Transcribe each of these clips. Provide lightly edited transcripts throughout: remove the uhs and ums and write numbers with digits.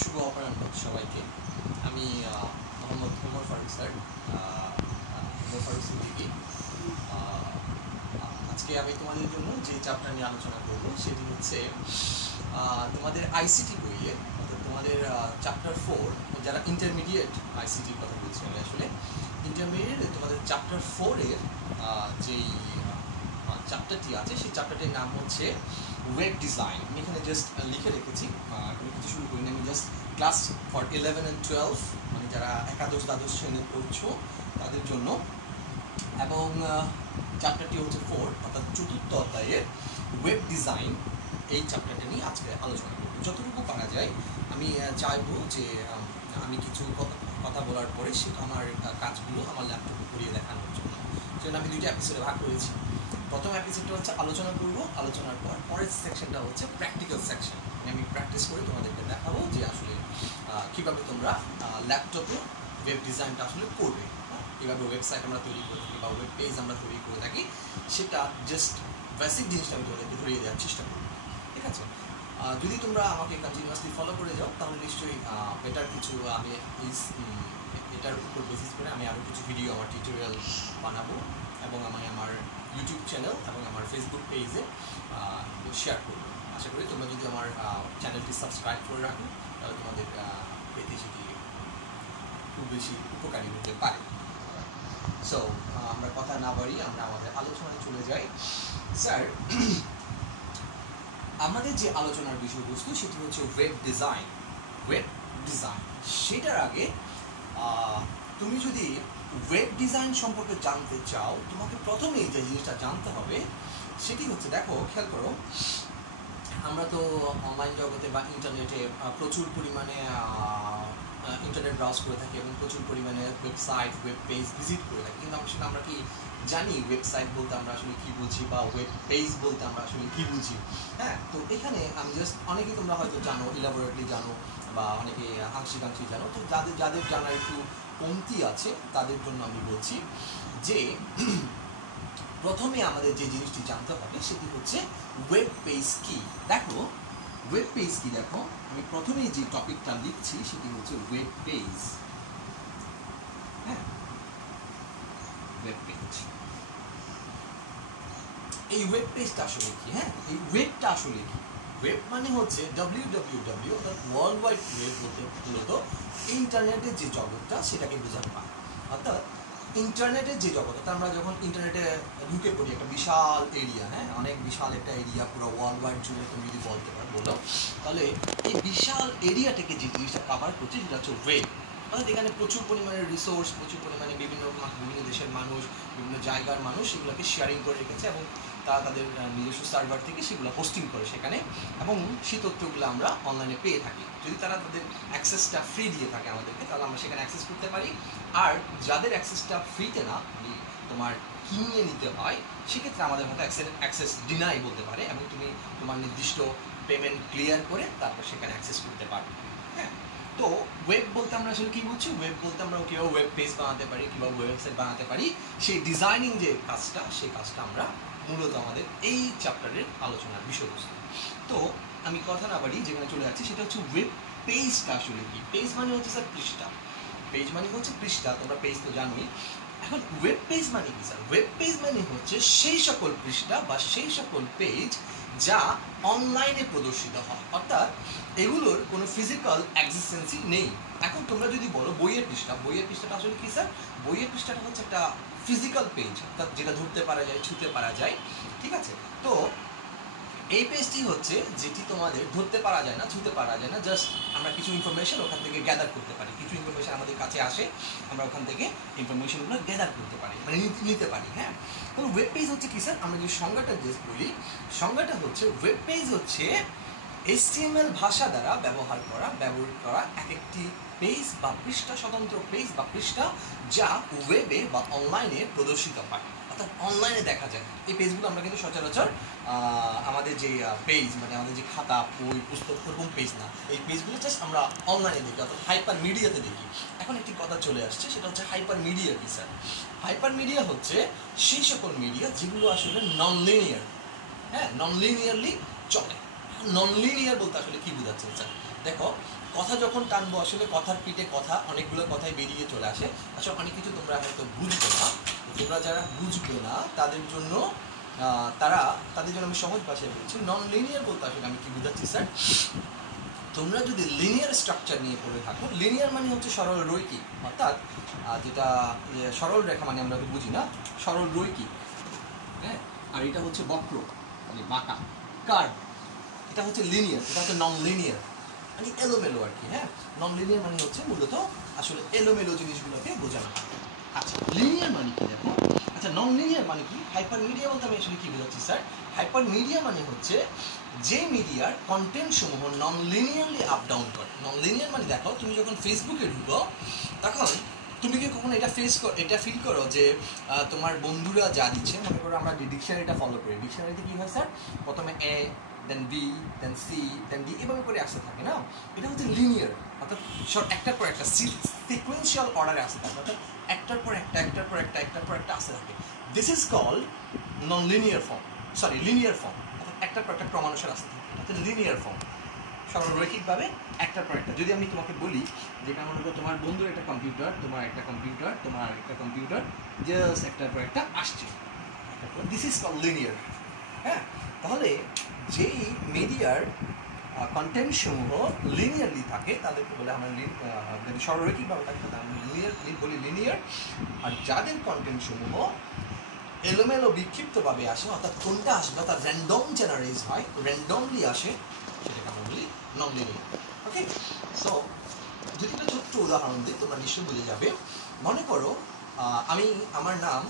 শুভ অপরাহ্ন সবাইকে। আমি মোহাম্মদ ওমর ফারুক স্যার, ওমর ফারুক সিদ্দিকী। আজকে আমি তোমাদের জন্য যে চ্যাপ্টার নিয়ে আলোচনা করব সেটি হচ্ছে তোমাদের আইসিটি বইয়ে, অর্থাৎ তোমাদের চ্যাপ্টার 4, যারা ইন্টারমিডিয়েট আইসিটির কথা বলছি আমি, আসলে ইন্টারমিডিয়েট তোমাদের চ্যাপ্টার 4-এর যেই চ্যাপ্টারটি আছে সেই চ্যাপ্টারটির নাম হচ্ছে ওয়েব ডিজাইন। আমি এখানে জাস্ট লিখে রেখেছি, কোনো কিছু শুরু করিনি। আমি জাস্ট ক্লাস ফর 11 and 12, মানে যারা একাদশ দ্বাদশ শ্রেণী পড়ছো তাদের জন্য, এবং চ্যাপ্টারটি হচ্ছে 4, অর্থাৎ চতুর্থ অধ্যায়ের ওয়েব ডিজাইন। এই চ্যাপ্টারটা নিয়ে আজকে আলোচনা করব। যতটুকু পারা যায় আমি চাইবো যে আমি কিছু কথা বলার পরে সেটা আমার কাজগুলো আমার ল্যাপটপে করিয়ে দেখানোর জন্য। সেজন্য আমি 2টা এপিসোডে ভাগ করেছি। প্রথম এপিসোডটা হচ্ছে আলোচনা করব, আলোচনার পর পরের সেকশনটা হচ্ছে প্র্যাকটিক্যাল সেকশন। আমি প্র্যাকটিস করে তোমাদেরকে দেখাবো যে আসলে কীভাবে তোমরা ল্যাপটপে ওয়েব ডিজাইনটা আসলে করবে, কীভাবে ওয়েবসাইট আমরা তৈরি করে থাকি বা ওয়েব পেজ আমরা তৈরি করে থাকি, সেটা জাস্ট বেসিক জিনিসটা আমি তোমাদেরকে ধরিয়ে দেওয়ার চেষ্টা করব। ঠিক আছে? যদি তোমরা আমাকে কন্টিনিউয়াসলি ফলো করে যাও তাহলে নিশ্চয়ই বেটার কিছু আমি এটার উপর বেসিস করে আমি আরও কিছু ভিডিও, আমার টিউটোরিয়াল বানাবো এবং আমি আমার ইউটিউব চ্যানেল এবং আমার ফেসবুক পেজে শেয়ার করবো। আশা করি তোমরা যদি আমার চ্যানেলটি সাবস্ক্রাইব করে রাখো তাহলে তোমাদের পেতে সেটি খুব বেশি উপকারী হতে পারে। সো আমরা কথা না বাড়িয়ে আমরা আমাদের আলোচনায় চলে যাই। স্যার, আমাদের যে আলোচনার বিষয়বস্তু সেটি হচ্ছে ওয়েব ডিজাইন। ওয়েব ডিজাইন, সেটার আগে তুমি যদি ওয়েব ডিজাইন সম্পর্কে জানতে চাও, তোমাকে প্রথমেই যে জিনিসটা জানতে হবে সেটি হচ্ছে, দেখো খেয়াল করো, আমরা তো অনলাইন জগতে বা ইন্টারনেটে প্রচুর পরিমাণে ইন্টারনেট ব্রাউজ করে থাকি এবং প্রচুর পরিমাণে ওয়েবসাইট, ওয়েব পেজ ভিজিট করে থাকি। কিন্তু আমরা কি জানি ওয়েবসাইট বলতে আমরা আসলে কী বুঝি বা ওয়েব পেজ বলতে আমরা আসলে কী বুঝি? হ্যাঁ, তো এখানে আমি জাস্ট, অনেকেই তোমরা হয়তো জানো, ইলাবোরেটলি জানো বা অনেকে আংশিক জানো। তো যাদের জানার একটু কমতি আছে তাদের জন্য আমি বলছি যে প্রথমে আমাদের যে জিনিসটি জানতে হবে সেটি হচ্ছে ওয়েব পেজ কি। দেখো ওয়েব পেজ কি, দেখো আমি প্রথমেই যে টপিকটা লিখছি সেটি হচ্ছে ওয়েব পেজ। হ্যাঁ, ওয়েব পেজ। এই ওয়েব পেজটা আসলে কি? হ্যাঁ, এই ওয়েবটা আসলে কি? ওয়েব মানে হচ্ছে www, অর্থাৎ ওয়ার্ল্ড ওয়াইড ওয়েব বলতে মূলত ইন্টারনেটের যে জগৎটা সেটাকে বোঝানো হয়। অর্থাৎ ইন্টারনেটের যে জগৎ, অর্থাৎ আমরা যখন ইন্টারনেটে ঢুকে পড়ি, একটা বিশাল এরিয়া, হ্যাঁ অনেক বিশাল একটা এরিয়া, পুরো ওয়ার্ল্ড ওয়াইড জুড়ে তুমি যদি বলো, তাহলে এই বিশাল এরিয়াটাকে যে জিনিসটা কাভার করছে সেটা হচ্ছে ওয়েব। অর্থাৎ এখানে প্রচুর পরিমাণে রিসোর্স, প্রচুর পরিমাণে বিভিন্ন দেশের মানুষ, বিভিন্ন জায়গার মানুষ সেগুলোকে শেয়ারিং করে রেখেছে এবং তারা তাদের নিজস্ব সার্ভার থেকে সেগুলো পোস্টিং করে সেখানে, এবং সেই তথ্যগুলো আমরা অনলাইনে পেয়ে থাকি। যদি তারা তাদের অ্যাক্সেসটা ফ্রি দিয়ে থাকে আমাদেরকে, তাহলে আমরা সেখানে অ্যাক্সেস করতে পারি। আর যাদের অ্যাক্সেসটা ফ্রিতে না, তোমার কিনিয়ে নিতে হয়, সেক্ষেত্রে আমাদের হয়তো অ্যাক্সেস ডিনাই বলতে পারে এবং তুমি তোমার নির্দিষ্ট পেমেন্ট ক্লিয়ার করে তারপর সেখানে অ্যাক্সেস করতে পারবে। হ্যাঁ, তো ওয়েব বলতে আমরা আসলে কী বুঝছি? ওয়েব বলতে আমরা কীভাবে ওয়েব পেজ বানাতে পারি, কীভাবে ওয়েবসাইট বানাতে পারি, সেই ডিজাইনিং যে কাজটা, সেই কাজটা আমরা মূলত আমাদের এই চ্যাপ্টারের আলোচনার বিষয়বস্তু। তো আমি কথা না বাড়ি যেখানে চলে যাচ্ছি সেটা হচ্ছে ওয়েব পেজটা আসলে কি। পেজ মানে হচ্ছে স্যার পৃষ্ঠা। পেজ মানে হচ্ছে পৃষ্ঠা, তোমরা পেজ তো জানোই। এখন ওয়েব পেজ মানে কি স্যার? ওয়েব পেজ মানে হচ্ছে সেই সকল পৃষ্ঠা বা সেই সকল পেজ যা অনলাইনে প্রদর্শিত হয়, অর্থাৎ এগুলোর কোনো ফিজিক্যাল এক্সিস্টেন্সই নেই। এখন তোমরা যদি বলো বইয়ের পৃষ্ঠা, বইয়ের পৃষ্ঠাটা আসলে কি স্যার? বইয়ের পৃষ্ঠাটা হচ্ছে একটা ফিজিক্যাল পেজ, অর্থাৎ যেটা ধরতে পারা যায়, ছুঁতে পারা যায়। ঠিক আছে? তো এই পেজটি হচ্ছে যেটি তোমাদের ধরতে পারা যায় না, ছুঁতে পারা যায় না, জাস্ট আমরা কিছু ইনফরমেশন ওখান থেকে গ্যাদার করতে পারি। কিছু ইনফরমেশন আমাদের কাছে আসে, আমরা ওখান থেকে ইনফরমেশনগুলো গ্যাদার করতে পারি, মানে নিতে পারি। হ্যাঁ, তো ওয়েব পেজ হচ্ছে কি স্যার? আমরা যে সংজ্ঞাটা জাস্ট বলি, সংজ্ঞাটা হচ্ছে ওয়েব পেজ হচ্ছে HTML ভাষা দ্বারা ব্যবহার করা এক একটি পেজ বা পৃষ্ঠা, স্বতন্ত্র পেজ বা পৃষ্ঠা যা ওয়েবে বা অনলাইনে প্রদর্শিত হয়, অর্থাৎ অনলাইনে দেখা যায়। এই পেজগুলো আমরা কিন্তু সচরাচর আমাদের যে পেজ, মানে আমাদের যে খাতা, বই, পুস্তক, ওরকম পেজ না। এই পেজগুলো জাস্ট আমরা অনলাইনে দেখি, অর্থাৎ হাইপার মিডিয়াতে দেখি। এখন একটি কথা চলে আসছে, সেটা হচ্ছে হাইপার মিডিয়া কি স্যার? হাইপার মিডিয়া হচ্ছে সেই সকল মিডিয়া যেগুলো আসলে নন লিনিয়ার, হ্যাঁ নন লিনিয়ারলি চলে। নন লিনিয়ার বলতে আসলে কি বোঝাচ্ছে স্যার? দেখো, কথা যখন টানবো আসলে কথার পিঠে কথা, অনেকগুলো কথাই বেরিয়ে চলে আসে। আসলে অনেক কিছু তোমরা হয়তো বুঝবে না। তোমরা যারা বুঝবে না তাদের জন্য আমি সহজ ভাষায় বলছি। নন লিনিয়ার বলতে আসলে আমি কি বোঝাচ্ছি স্যার? তোমরা যদি লিনিয়ার স্ট্রাকচার নিয়ে পড়ে থাকো, লিনিয়ার মানে হচ্ছে সরল রৈখিক, অর্থাৎ যেটা সরল রেখা মানে আমরা তো বুঝি না, সরল রৈখিক, হ্যাঁ। আর এটা হচ্ছে বক্র মানে বাঁকা, কার্ভ। এটা হচ্ছে লিনিয়ার, এটা হচ্ছে নন লিনিয়ার মানে এলোমেলো আর কি, হ্যাঁ। নন লিনিয়ার মানে হচ্ছে মূলত আসলে এলোমেলো জিনিসগুলোকে বোঝানো হয়। আচ্ছা, লিনিয়ার মানে কি দেখো? আচ্ছা, নন লিনিয়ার মানে কি? হাইপার মিডিয়া বলতে আমি আসলে কি বোঝাচ্ছি স্যার? হাইপার মিডিয়া মানে হচ্ছে যে মিডিয়ার কন্টেন্ট সমূহ নন লিনিয়ারলি আপ ডাউন করে। নন লিনিয়ার মানে দেখো, তুমি যখন ফেসবুকে ঢুকো তখন তুমি কি কখনো এটা ফিল করো যে তোমার বন্ধুরা যা দিচ্ছে, মনে করো আমরা ডিকশনারিটা ফলো করি, ডিকশনারিতে কি হয় স্যার? প্রথমে এ, দেন বি, দেন সি, দেন ডি, এভাবে করে আসতে থাকে না? এটা হচ্ছে লিনিয়ার, অর্থাৎ একটার পর একটা সিকোয়েন্সিয়াল অর্ডারে আসতে থাকে, অর্থাৎ একটার পর একটা, একটার পর একটা, একটার পর একটা আসতে থাকে। This is called non linear form, linear form, অর্থাৎ একটার পর একটা ক্রমানুসার আসতে থাকে, অর্থাৎ লিনিয়ার ফর্ম, সরলরৈখিকভাবে একটার পর একটা। যদি আমি তোমাকে বলি যে মনে করো তোমার বন্ধুর একটা কম্পিউটার, তোমার একটা কম্পিউটার, তোমার একটা কম্পিউটার, জাস্ট একটার পর একটা আসছে, দিস ইজ কল্ড লিনিয়ার, হ্যাঁ। তাহলে যেই মিডিয়ার কন্টেন্ট সমূহ লিনিয়ারলি থাকে তাদেরকে বলে আমরা, যদি সরলরৈখিকভাবে থাকে তাহলে আমরা বলি লিনিয়ার। আর যাদের কন্টেন্ট সমূহ এলোমেলো বিক্ষিপ্তভাবে আসে, অর্থাৎ কোনটা আসবে অর্থাৎ র্যান্ডম জেনারেট হয়, র্যান্ডমলি আসে, সেটাকে আমরা বলি নন লিনিয়ার। ওকে, সো যদি একটা ছোট্ট উদাহরণ দিই তোমরা নিশ্চয়ই বুঝে যাবে। মনে করো আমার নাম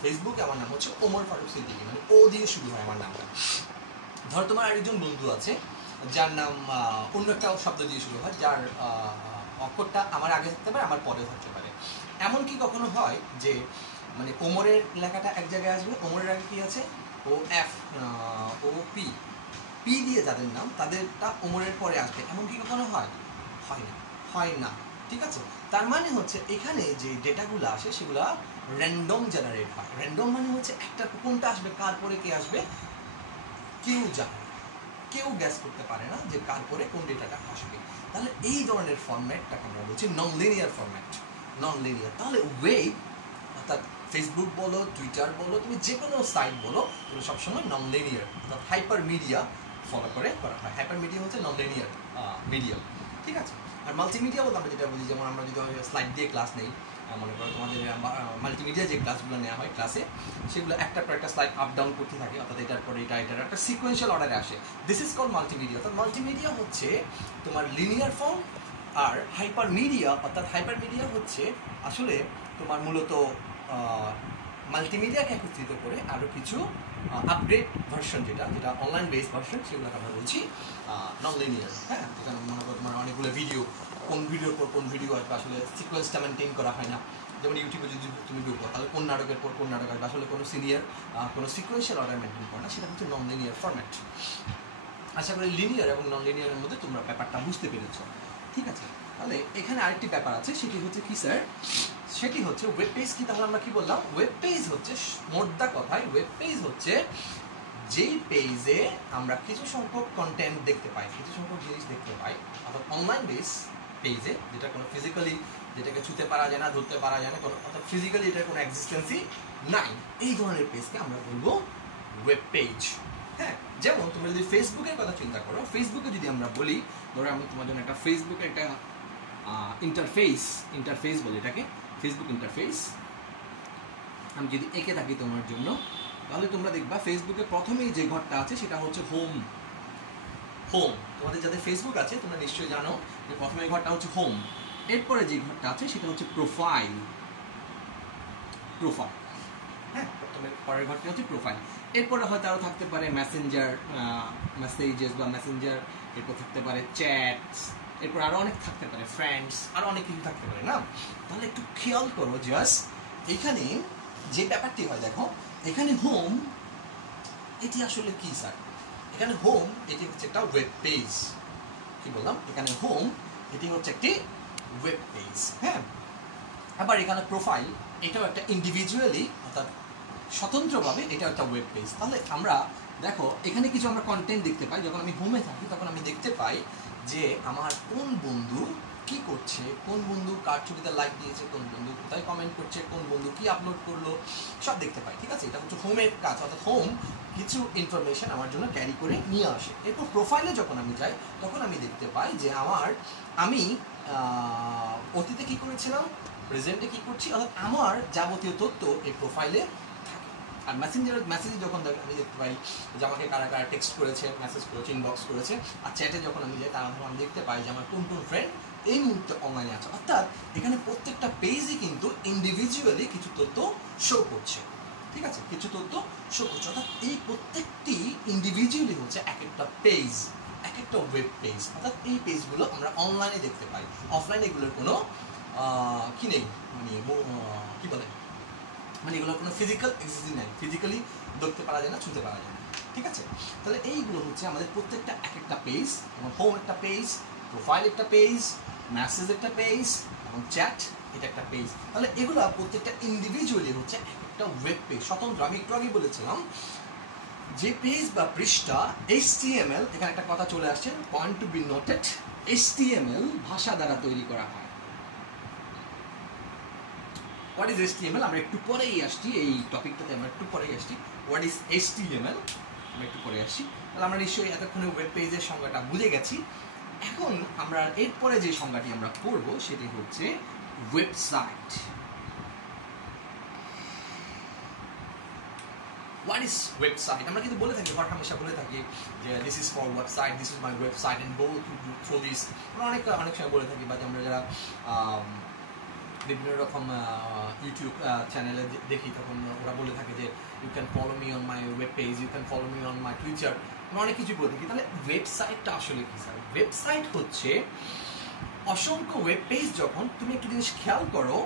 ফেসবুকে, আমার নাম হচ্ছে ওমর ফারুক সিদ্দিকী, মানে ও দিয়ে শুরু হয় আমার নামটা। ধর তোমার আরেকজন বন্ধু আছে যার নাম অন্য একটা শব্দ দিয়ে শুরু হয়, যার অক্ষরটা আমার আগে থাকতে পারে, আমার পরে থাকতে পারে। এমন কি কখনো হয় যে মানে ওমরের লেখাটা এক জায়গায় আসবে, ওমরের আগে কি আছে? ও এফ, ও পি, পি দিয়ে যাদের নাম তাদেরটা ওমরের পরে আসবে, এমন কি কখনো হয়? হয় না, হয় না, ঠিক আছে। তার মানে হচ্ছে এখানে যে ডেটাগুলো আসে সেগুলো র্যান্ডম জেনারেট হয়। র্যান্ডম মানে হচ্ছে একটা কোনটা আসবে, কার পরে কে আসবে কেউ জানে, কেউ গ্যাস করতে পারে না যে কার পরে কোন ডেটাটা আসবে। তাহলে এই ধরনের ফরম্যাটটাকে আমরা বলছি non linear format, non linear. তাহলে ওয়েব অর্থাৎ ফেসবুক বলো, টুইটার বলো, তুমি যে কোনো সাইট বলো, তুমি সবসময় নন লিনিয়ার অর্থাৎ হাইপার মিডিয়া ফলো করে করা হয়। হাইপার মিডিয়া হচ্ছে নন লিনিয়ার মিডিয়া, ঠিক আছে। আর মাল্টিমিডিয়া বলতে আমরা যেটা বুঝি, যেমন আমরা যদি স্লাইড দিয়ে ক্লাস নেই, মনে করো তোমাদের মাল্টিমিডিয়া যে ক্লাসগুলো নেওয়া হয় ক্লাসে, সেগুলো একটার পর একটা স্লাইড আপ ডাউন করতে থাকে, অর্থাৎ এটার পরে এটার একটা সিকোয়েন্সিয়াল অর্ডারে আসে। This is called multimedia. অর্থাৎ মাল্টিমিডিয়া হচ্ছে তোমার লিনিয়ার ফর্ম, আর হাইপার মিডিয়া অর্থাৎ হাইপার মিডিয়া হচ্ছে আসলে তোমার মূলত মাল্টিমিডিয়াকে একত্রিত করে আরও কিছু আপগ্রেড ভার্সন, যেটা অনলাইন বেস ভার্সন, সেগুলোকে আমরা বলছি নন লিনিয়ার, হ্যাঁ। এখানে মনে করো তোমার অনেকগুলো ভিডিও, কোন ভিডিওর পর কোন ভিডিও আসবে আসলে সিকোয়েন্সটা মেনটেন করা হয় না। যেমন ইউটিউবে যদি তুমি ঢুকো তাহলে কোন নাটকের পর কোন নাটক আসবে আসলে কোনো কোনো সিকোয়েন্সিয়াল অর্ডার মেনটেন করে না, সেটা হচ্ছে নন লিনিয়ার ফরম্যাট। আশা করি লিনিয়ার এবং নন লিনিয়ারের মধ্যে তোমরা ব্যাপারটা বুঝতে পেরেছ, ঠিক আছে। তাহলে এখানে আরেকটি ব্যাপার আছে, সেটি হচ্ছে কি স্যার? সেটি হচ্ছে ওয়েব পেজ কি? তাহলে আমরা কি বললাম? ওয়েব পেজ হচ্ছে মোদ্দা কথায়, ওয়েব পেজ হচ্ছে যেই পেজে আমরা কিছু সংখ্যক কন্টেন্ট দেখতে পাই, কিছু সংখ্যক জিনিস দেখতে পাই, অর্থাৎ অনলাইন বেস পেজে, যেটা কোনো ফিজিক্যালি, যেটাকে ছুতে পারা যায় না, ধরতে পারা যায় না, অর্থাৎ ফিজিক্যালি এটার কোনো এক্সিস্টেন্সই নাই, এই ধরনের পেজকে আমরা বলবো ওয়েব পেজ, হ্যাঁ। যেমন তুমি যদি ফেসবুকের কথা চিন্তা করো, ফেসবুকে যদি আমরা বলি, ধরো আমি তোমার জন্য একটা ফেসবুকের একটা ইন্টারফেস বলি এটাকে, ফেসবুক ইন্টারফেস আমি যদি এঁকে থাকি তোমার জন্য, তাহলে তোমরা দেখবা ফেসবুকে প্রথমেই যে ঘরটা আছে সেটা হচ্ছে হোম। তোমাদের যাদের ফেসবুক আছে তোমরা নিশ্চয়ই জানো যে প্রথমে ঘরটা হচ্ছে হোম, এরপরে যে ঘরটা আছে সেটা হচ্ছে প্রোফাইল, হ্যাঁ। প্রথমে পরের ঘরটা হচ্ছে প্রোফাইল, এরপরে হয়তো আরও থাকতে পারে মেসেজেস বা মেসেঞ্জার, এরপর থাকতে পারে চ্যাটস, এরপর আরও অনেক থাকতে পারে ফ্রেন্ডস, আরও অনেক কিছু থাকতে পারে না। তাহলে একটু খেয়াল করো, জাস্ট এখানে যে ব্যাপারটি হয়, দেখো এখানে হোম এটি আসলে কি স্যার? এখানে হোম এটি হচ্ছে একটা ওয়েব পেজ, কি বললাম? এখানে হোম এটি হচ্ছে একটি ওয়েব পেজ, হ্যাঁ। আবার এখানে প্রোফাইল, এটাও একটা ইন্ডিভিজুয়ালি অর্থাৎ স্বতন্ত্রভাবে এটা একটা ওয়েব পেজ। তাহলে আমরা দেখো এখানে কিছু আমরা কন্টেন্ট দেখতে পাই। যখন আমি হোমে থাকি তখন আমি দেখতে পাই যে আমার কোন বন্ধু কি করছে, কোন বন্ধু কার ছবিতে লাইক দিয়েছে, কোন বন্ধু কোথায় কমেন্ট করছে, কোন বন্ধু কি আপলোড করলো, সব দেখতে পাই। ঠিক আছে, এটা হচ্ছে হোমের কাজ, অর্থাৎ হোম কিছু ইনফরমেশন আমার জন্য ক্যারি করে নিয়ে আসে। এরপর প্রোফাইলে যখন আমি যাই তখন আমি দেখতে পাই যে আমি অতীতে কী করেছিলাম, প্রেজেন্টে কী করছি, অর্থাৎ আমার যাবতীয় তথ্য এই প্রোফাইলে থাকে। আর মেসেজে যখন আমি দেখতে পাই যে আমাকে কারা কারা টেক্সট করেছে, মেসেজ করেছে, ইনবক্স করেছে। আর চ্যাটে যখন আমি যাই তার আমি দেখতে পাই যে আমার কোন কোন ফ্রেন্ড এই মুহূর্তে অনলাইনে আছে। অর্থাৎ এখানে প্রত্যেকটা পেজই কিন্তু ইন্ডিভিজুয়ালি কিছু তথ্য শো করছে। ঠিক আছে, কিছু তথ্য শো করছে, অর্থাৎ এই প্রত্যেকটি ইন্ডিভিজুয়ালি হচ্ছে এক একটা পেজ, এক একটা ওয়েব পেজ। অর্থাৎ এই পেজগুলো আমরা অনলাইনে দেখতে পাই, অফলাইনে এগুলোর কোনো কি নেই, মানে কি বলে, মানে এগুলোর কোনো ফিজিক্যাল এক্সিস্টিং নেই, ফিজিক্যালি দেখতে পারা যায় না, ছুঁতে পারা যায় না। ঠিক আছে, তাহলে এইগুলো হচ্ছে আমাদের প্রত্যেকটা এক একটা পেজ। এবং হোম একটা পেজ, প্রোফাইল একটা পেজ, মেসেজ একটা পেজ, এবং চ্যাট এটা একটা পেজ। তাহলে এগুলো প্রত্যেকটা ইন্ডিভিজুয়ালি হচ্ছে এক একটা ওয়েব পেজ, স্বতন্ত্র। আমি একটু আগে বলেছিলাম যে পেজ বা পৃষ্ঠা HTML, এখানে একটা কথা চলে আসছে, point to be noted, HTML ভাষা দ্বারা তৈরি করা হয়। হোয়াট ইজ HTML আমরা একটু পরেই আসছি, এই টপিকটাতে আমরা একটু পরেই আসছি। হোয়াট ইজ HTML আমরা একটু পরে আসছি। তাহলে আমরা নিশ্চয়ই এতক্ষণে ওয়েব পেজের সংজ্ঞাটা বুঝে গেছি। এখন আমরা এরপরে যে সংজ্ঞাটি আমরা পড়ব সেটি হচ্ছে ওয়েবসাইট। What is website? আমরা কিন্তু বলে থাকি, হরহামেশা বলে থাকি যে this is for website, this is my website and go through this. আমরা অনেক সময় বলে থাকি, বা আমরা যারা বিভিন্ন রকম ইউটিউব চ্যানেলে দেখি তখন ওরা বলে থাকে যে you can follow me on my web page, you can follow me on my Twitter. আমরা অনেক কিছু বলে থাকি। তাহলে ওয়েবসাইটটা আসলে কি স্যার? ওয়েবসাইট হচ্ছে অসংখ্য ওয়েব পেজ। যখন তুমি একটা জিনিস খেয়াল করো,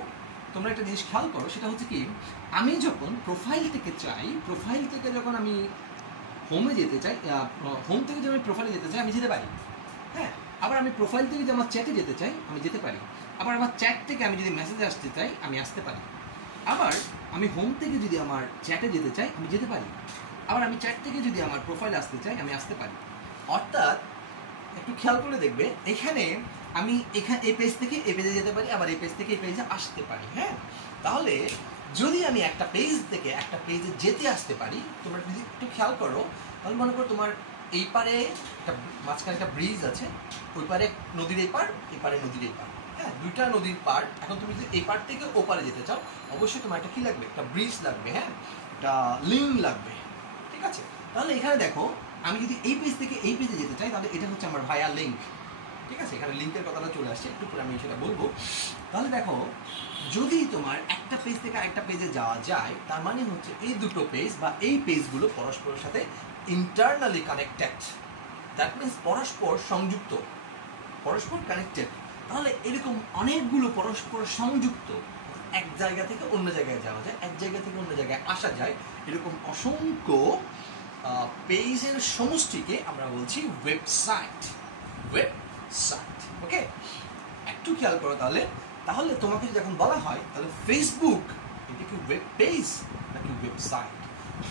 সেটা হচ্ছে কি, আমি যখন প্রোফাইল থেকে চাই, প্রোফাইল থেকে যখন আমি হোমে যেতে চাই, হোম থেকে যদি আমি প্রোফাইলে যেতে চাই আমি যেতে পারি। হ্যাঁ, আবার আমি প্রোফাইল থেকে যদি আমার চ্যাটে যেতে চাই আমি যেতে পারি। আবার আমার চ্যাট থেকে আমি যদি মেসেজে আসতে চাই আমি আসতে পারি। আবার আমি হোম থেকে যদি আমার চ্যাটে যেতে চাই আমি যেতে পারি। আবার আমি চ্যাট থেকে যদি আমার প্রোফাইলে আসতে চাই আমি আসতে পারি। অর্থাৎ একটু খেয়াল করে দেখবে, এখানে আমি এই পেজ থেকে এই পেজে যেতে পারি, আবার এই পেজ থেকে এই পেজে আসতে পারি। হ্যাঁ, তাহলে যদি আমি একটা পেজ থেকে একটা পেজে যেতে আসতে পারি, তোমরা যদি একটু খেয়াল করো, তাহলে মনে করো তোমার এই পারে একটা মাঝখানে একটা ব্রিজ আছে, ওই পারে নদীর এই পার, এই পারে নদীর এই পার। হ্যাঁ, দুইটা নদীর পার। এখন তুমি যদি এই পার থেকে ও পারে যেতে চাও অবশ্যই তোমার একটা কি লাগবে, একটা ব্রিজ লাগবে। হ্যাঁ, একটা লিঙ্ক লাগবে। ঠিক আছে, তাহলে এখানে দেখো আমি যদি এই পেজ থেকে এই পেজে যেতে চাই তাহলে এটা হচ্ছে আমার ভায়া লিঙ্ক। ঠিক আছে, এখানে লিঙ্কের কথাটা চলে আসছে, একটু পরে আমি সেটা বলবো। তাহলে দেখো, যদি তোমার একটা পেজ থেকে আরেকটা পেজে যাওয়া যায় তার মানে হচ্ছে এই দুটো পেজ বা এই পেজগুলো পরস্পরের সাথে ইন্টারনালি কানেক্টেড। দ্যাট মিনস পরস্পর সংযুক্ত, পরস্পর কানেক্টেড। তাহলে এরকম অনেকগুলো পরস্পর সংযুক্ত, এক জায়গা থেকে অন্য জায়গায় যাওয়া যায়, এক জায়গা থেকে অন্য জায়গায় আসা যায়, এরকম অসংখ্য পেজের সমষ্টিকে আমরা বলছি ওয়েবসাইট। ওয়েবসাইট, ওকে? একটু খেয়াল করো তাহলে তোমাকে যদি এখন বলা হয় তাহলে ফেসবুক এটা কি ওয়েব পেজ নাকি ওয়েবসাইট?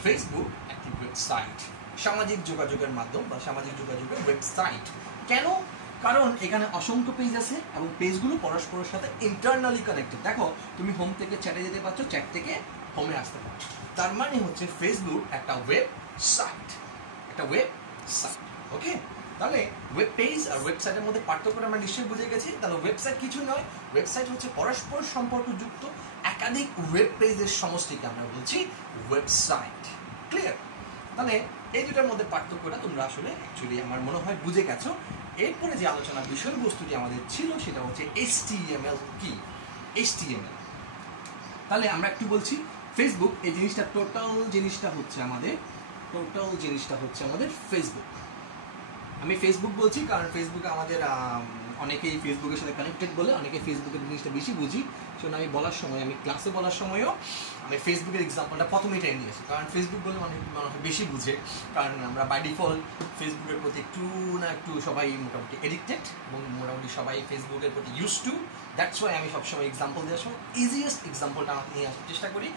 ফেসবুক একটি ওয়েবসাইট, সামাজিক যোগাযোগের মাধ্যম বা সামাজিক যোগাযোগের ওয়েবসাইট। কেন? কারণ এখানে অসংখ্য পেজ আছে এবং পেজগুলো পরস্পরের সাথে ইন্টারনালি কানেক্টেড। দেখো, তুমি হোম থেকে চ্যাটে যেতে পারছো, চ্যাট থেকে হোমে আসতে পারছো। তার মানে হচ্ছে ফেসবুক একটা ওয়েবসাইট, একটা ওয়েবসাইট। ওকে, তাহলে ওয়েব পেজ আর ওয়েবসাইটের মধ্যে পার্থক্যটা আমরা নিশ্চয়ই বুঝে গেছি। তাহলে ওয়েবসাইট কিছু নয়, ওয়েবসাইট হচ্ছে পরস্পর সম্পর্কযুক্ত একাধিক ওয়েব পেজের সমষ্টিকে আমরা বলছি ওয়েবসাইট। ক্লিয়ার? তাহলে এই দুটার মধ্যে পার্থক্যটা তোমরা আসলে অ্যাকচুয়ালি আমার মনে হয় বুঝে গেছো। এরপরে যে আলোচনার বিষয়বস্তুটি আমাদের ছিল সেটা হচ্ছে HTML কি। HTML, তাহলে আমরা একটু বলছি ফেসবুক এই জিনিসটা, টোটাল জিনিসটা হচ্ছে আমাদের ফেসবুক। আমি ফেসবুক বলছি কারণ ফেসবুকে আমাদের অনেকেই ফেসবুকের সাথে কানেক্টেড বলে অনেকে ফেসবুকের জিনিসটা বেশি বুঝি। সেজন্য আমি বলার সময়, আমি ক্লাসে বলার সময়ও আমি ফেসবুকের এক্সাম্পলটা প্রথমেই টেনে নিয়েছি, কারণ ফেসবুক বলে অনেক মানুষ বেশি বুঝে, কারণ আমরা বাই ডিফল্ট ফেসবুকের প্রতি একটু না একটু সবাই মোটামুটি এডিক্টেড এবং মোটামুটি সবাই ফেসবুকের প্রতি ইউজ টু। দ্যাটস ওয়াই আমি সবসময় এক্সাম্পল দেওয়ার সময় ইজিয়েস্ট এক্সাম্পলটা নিয়ে আসার চেষ্টা করি,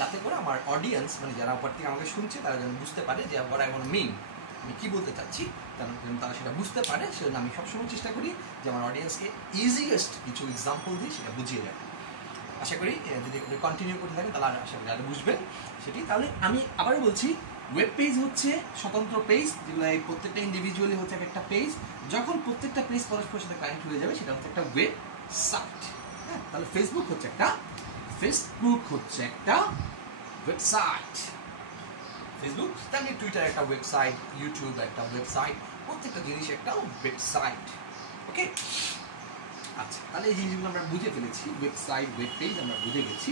যাতে করে আমার অডিয়েন্স মানে যারা উপর থেকে আমাকে শুনছে তারা যেন বুঝতে পারে যে হোয়াট আই ওয়ান্ট মিন, আমি কী বলতে চাচ্ছি, যেন তারা সেটা বুঝতে পারে। সেজন্য আমি সবসময় চেষ্টা করি যে আমার অডিয়েন্সকে ইজিয়েস্ট কিছু এক্সাম্পল দিয়ে সেটা বুঝিয়ে দেয়। আশা করি যদি কন্টিনিউ করতে থাকেন তাহলে আশা করি যারা বুঝবেন সেটি। তাহলে আমি আবারও বলছি, ওয়েব পেজ হচ্ছে স্বতন্ত্র পেজ, যেগুলো এই প্রত্যেকটা ইন্ডিভিজুয়ালি হচ্ছে একটা পেজ। যখন প্রত্যেকটা পেজ পরস্পরের সাথে কানেক্ট হয়ে যাবে সেটা হচ্ছে একটা ওয়েব সাইট। হ্যাঁ, তাহলে ফেসবুক হচ্ছে একটা ওয়েবসাইট। ফেসবুক তেমনি টুইটার একটা ওয়েবসাইট, ইউটিউব একটা ওয়েবসাইট, প্রত্যেকটা জিনিস একটা ওয়েবসাইট। ওকে, আচ্ছা, তাহলে এই জিনিসগুলো আমরা বুঝে ফেলেছি, ওয়েবসাইট, ওয়েব পেজ আমরা বুঝে গেছি।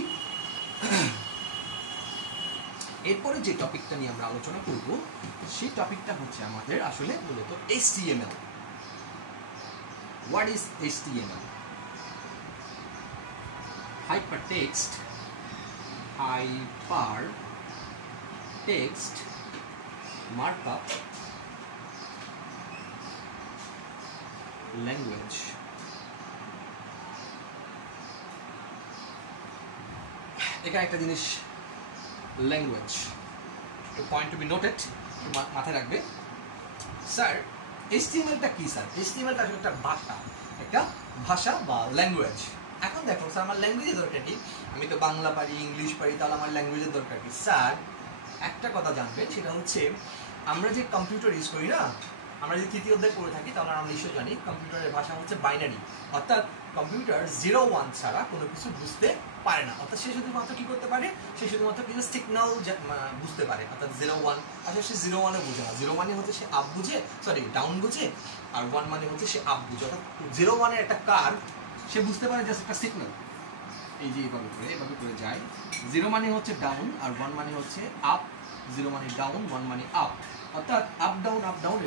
এরপরে যে টপিকটা নিয়ে আমরা আলোচনা করব সেই টপিকটা হচ্ছে আমাদের আসলে মূলত HTML। What is HTML? Hypertext Markup Language। এখানে একটা জিনিস language, point to be noted, মাথায় রাখবে। স্যার HTML-টা কি? স্যার HTML-টা আসলে একটা ভাষা বা ল্যাঙ্গুয়েজ। এখন দেখো স্যার, আমার ল্যাঙ্গুয়েজের দরকার কি? আমি তো বাংলা পারি, ইংলিশ পারি, তাহলে আমার ল্যাঙ্গুয়েজের দরকার কি? স্যার একটা কথা জানবেন, সেটা হচ্ছে আমরা যে কম্পিউটার ইউজ করি না, আমরা যদি তৃতীয় অধ্যায় পড়ে থাকি তাহলে আমরা নিশ্চয় জানি কম্পিউটারের ভাষা হচ্ছে বাইনারি, অর্থাৎ কম্পিউটার 0-1 ছাড়া কোনো কিছু বুঝতে পারে না। অর্থাৎ সে শুধুমাত্র কি করতে পারে? সে শুধুমাত্র কিছু সিগন্যাল বুঝতে পারে, অর্থাৎ 0-1। আসলে সে 0-1-ও বুঝে না। 0 মানে হচ্ছে সে আপ বুঝে, সরি ডাউন বুঝে, আর 1 মানে হচ্ছে সে আপ বুঝে। অর্থাৎ 0-1-এর একটা কার সে বুঝতে পারে জাস্ট একটা সিগন্যাল, এই যে এভাবে করে যায়। 0 মানে হচ্ছে ডাউন আর 1 মানে হচ্ছে আপ। 0 মানে ডাউন, 1 মানে আপ, অর্থাৎ আপ ডাউন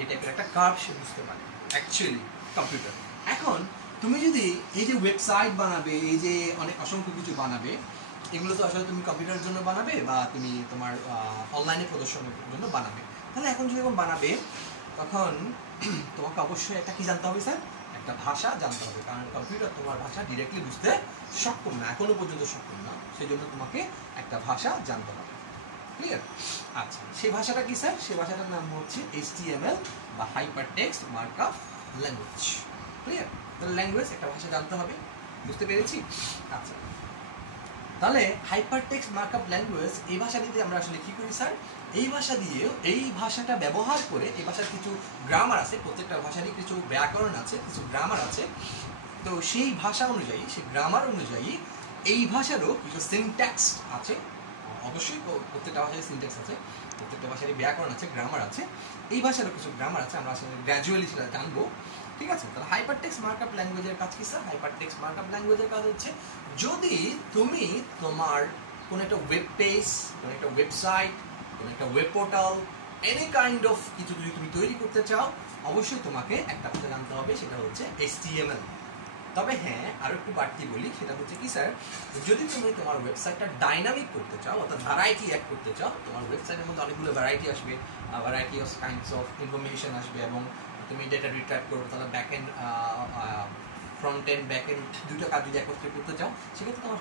এই টাইপের একটা কার্ভ সে বুঝতে পারে অ্যাকচুয়ালি কম্পিউটার। এখন তুমি যদি এই যে ওয়েবসাইট বানাবে, এই যে অনেক অসংখ্য কিছু বানাবে, এগুলো তো আসলে তুমি কম্পিউটারের জন্য বানাবে বা তুমি তোমার অনলাইনে প্রদর্শনের জন্য বানাবে। তাহলে এখন যদি এরকম বানাবে তখন তোমাকে অবশ্যই একটা কি জানতে হবে স্যার? একটা ভাষা জানতে হবে, কারণ কম্পিউটার তোমার ভাষা ডিরেক্টলি বুঝতে সক্ষম না, এখনো পর্যন্ত সক্ষম না। সেই জন্য তোমাকে একটা ভাষা জানতে হবে। ক্লিয়ার? আচ্ছা, সেই ভাষাটা কি স্যার? সেই ভাষাটার নাম হচ্ছে HTML বা Hypertext Markup Language। ক্লিয়ার? তাহলে ল্যাঙ্গুয়েজ, একটা ভাষা জানতে হবে, বুঝতে পেরেছি? আচ্ছা, তাহলে Hypertext Markup Language এই ভাষা দিয়ে আমরা আসলে কি করি স্যার? এই ভাষা দিয়ে, এই ভাষাটা ব্যবহার করে, এই ভাষার কিছু গ্রামার আছে, প্রত্যেকটা ভাষারই কিছু ব্যাকরণ আছে, কিছু গ্রামার আছে। তো সেই ভাষা অনুযায়ী, সেই গ্রামার অনুযায়ী এই ভাষারও কিছু সিনট্যাক্স আছে। অবশ্যই প্রত্যেকটা ভাষায় সিনট্যাক্স আছে, প্রত্যেকটা ভাষারই ব্যাকরণ আছে, গ্রামার আছে। এই ভাষারও কিছু গ্রামার আছে, আমরা আসলে গ্র্যাজুয়ালি সেটা জানবো। ঠিক আছে? তাহলে Hypertext Markup Language-এর কাজ কি স্যার? Hypertext Markup Language-এর কাজ হচ্ছে, যদি তুমি তোমার কোনো একটা ওয়েব পেজ, কোনো একটা ওয়েবসাইট, কোনো একটা web portal, any kind of কিছু যদি তুমি তৈরি করতে চাও, অবশ্যই তোমাকে একটা কথা জানতে হবে, সেটা হচ্ছে HTML। তবে হ্যাঁ, আরো একটু বাড়তি বলি, সেটা হচ্ছে কি স্যার, যদি তুমি তোমার ওয়েবসাইটটা ডাইনামিক করতে চাও, অর্থাৎ ভ্যারাইটি অ্যাড করতে চাও, তোমার ওয়েবসাইটের মধ্যে অনেকগুলো ভ্যারাইটি আসবে, variety of kinds of information আসবে, এবং তুমি ডেটা রিট্রাইভ করবে, তাহলে back end, front end back end দুটো কাজ যদি একত্রে করতে চাও, সেক্ষেত্রে তোমার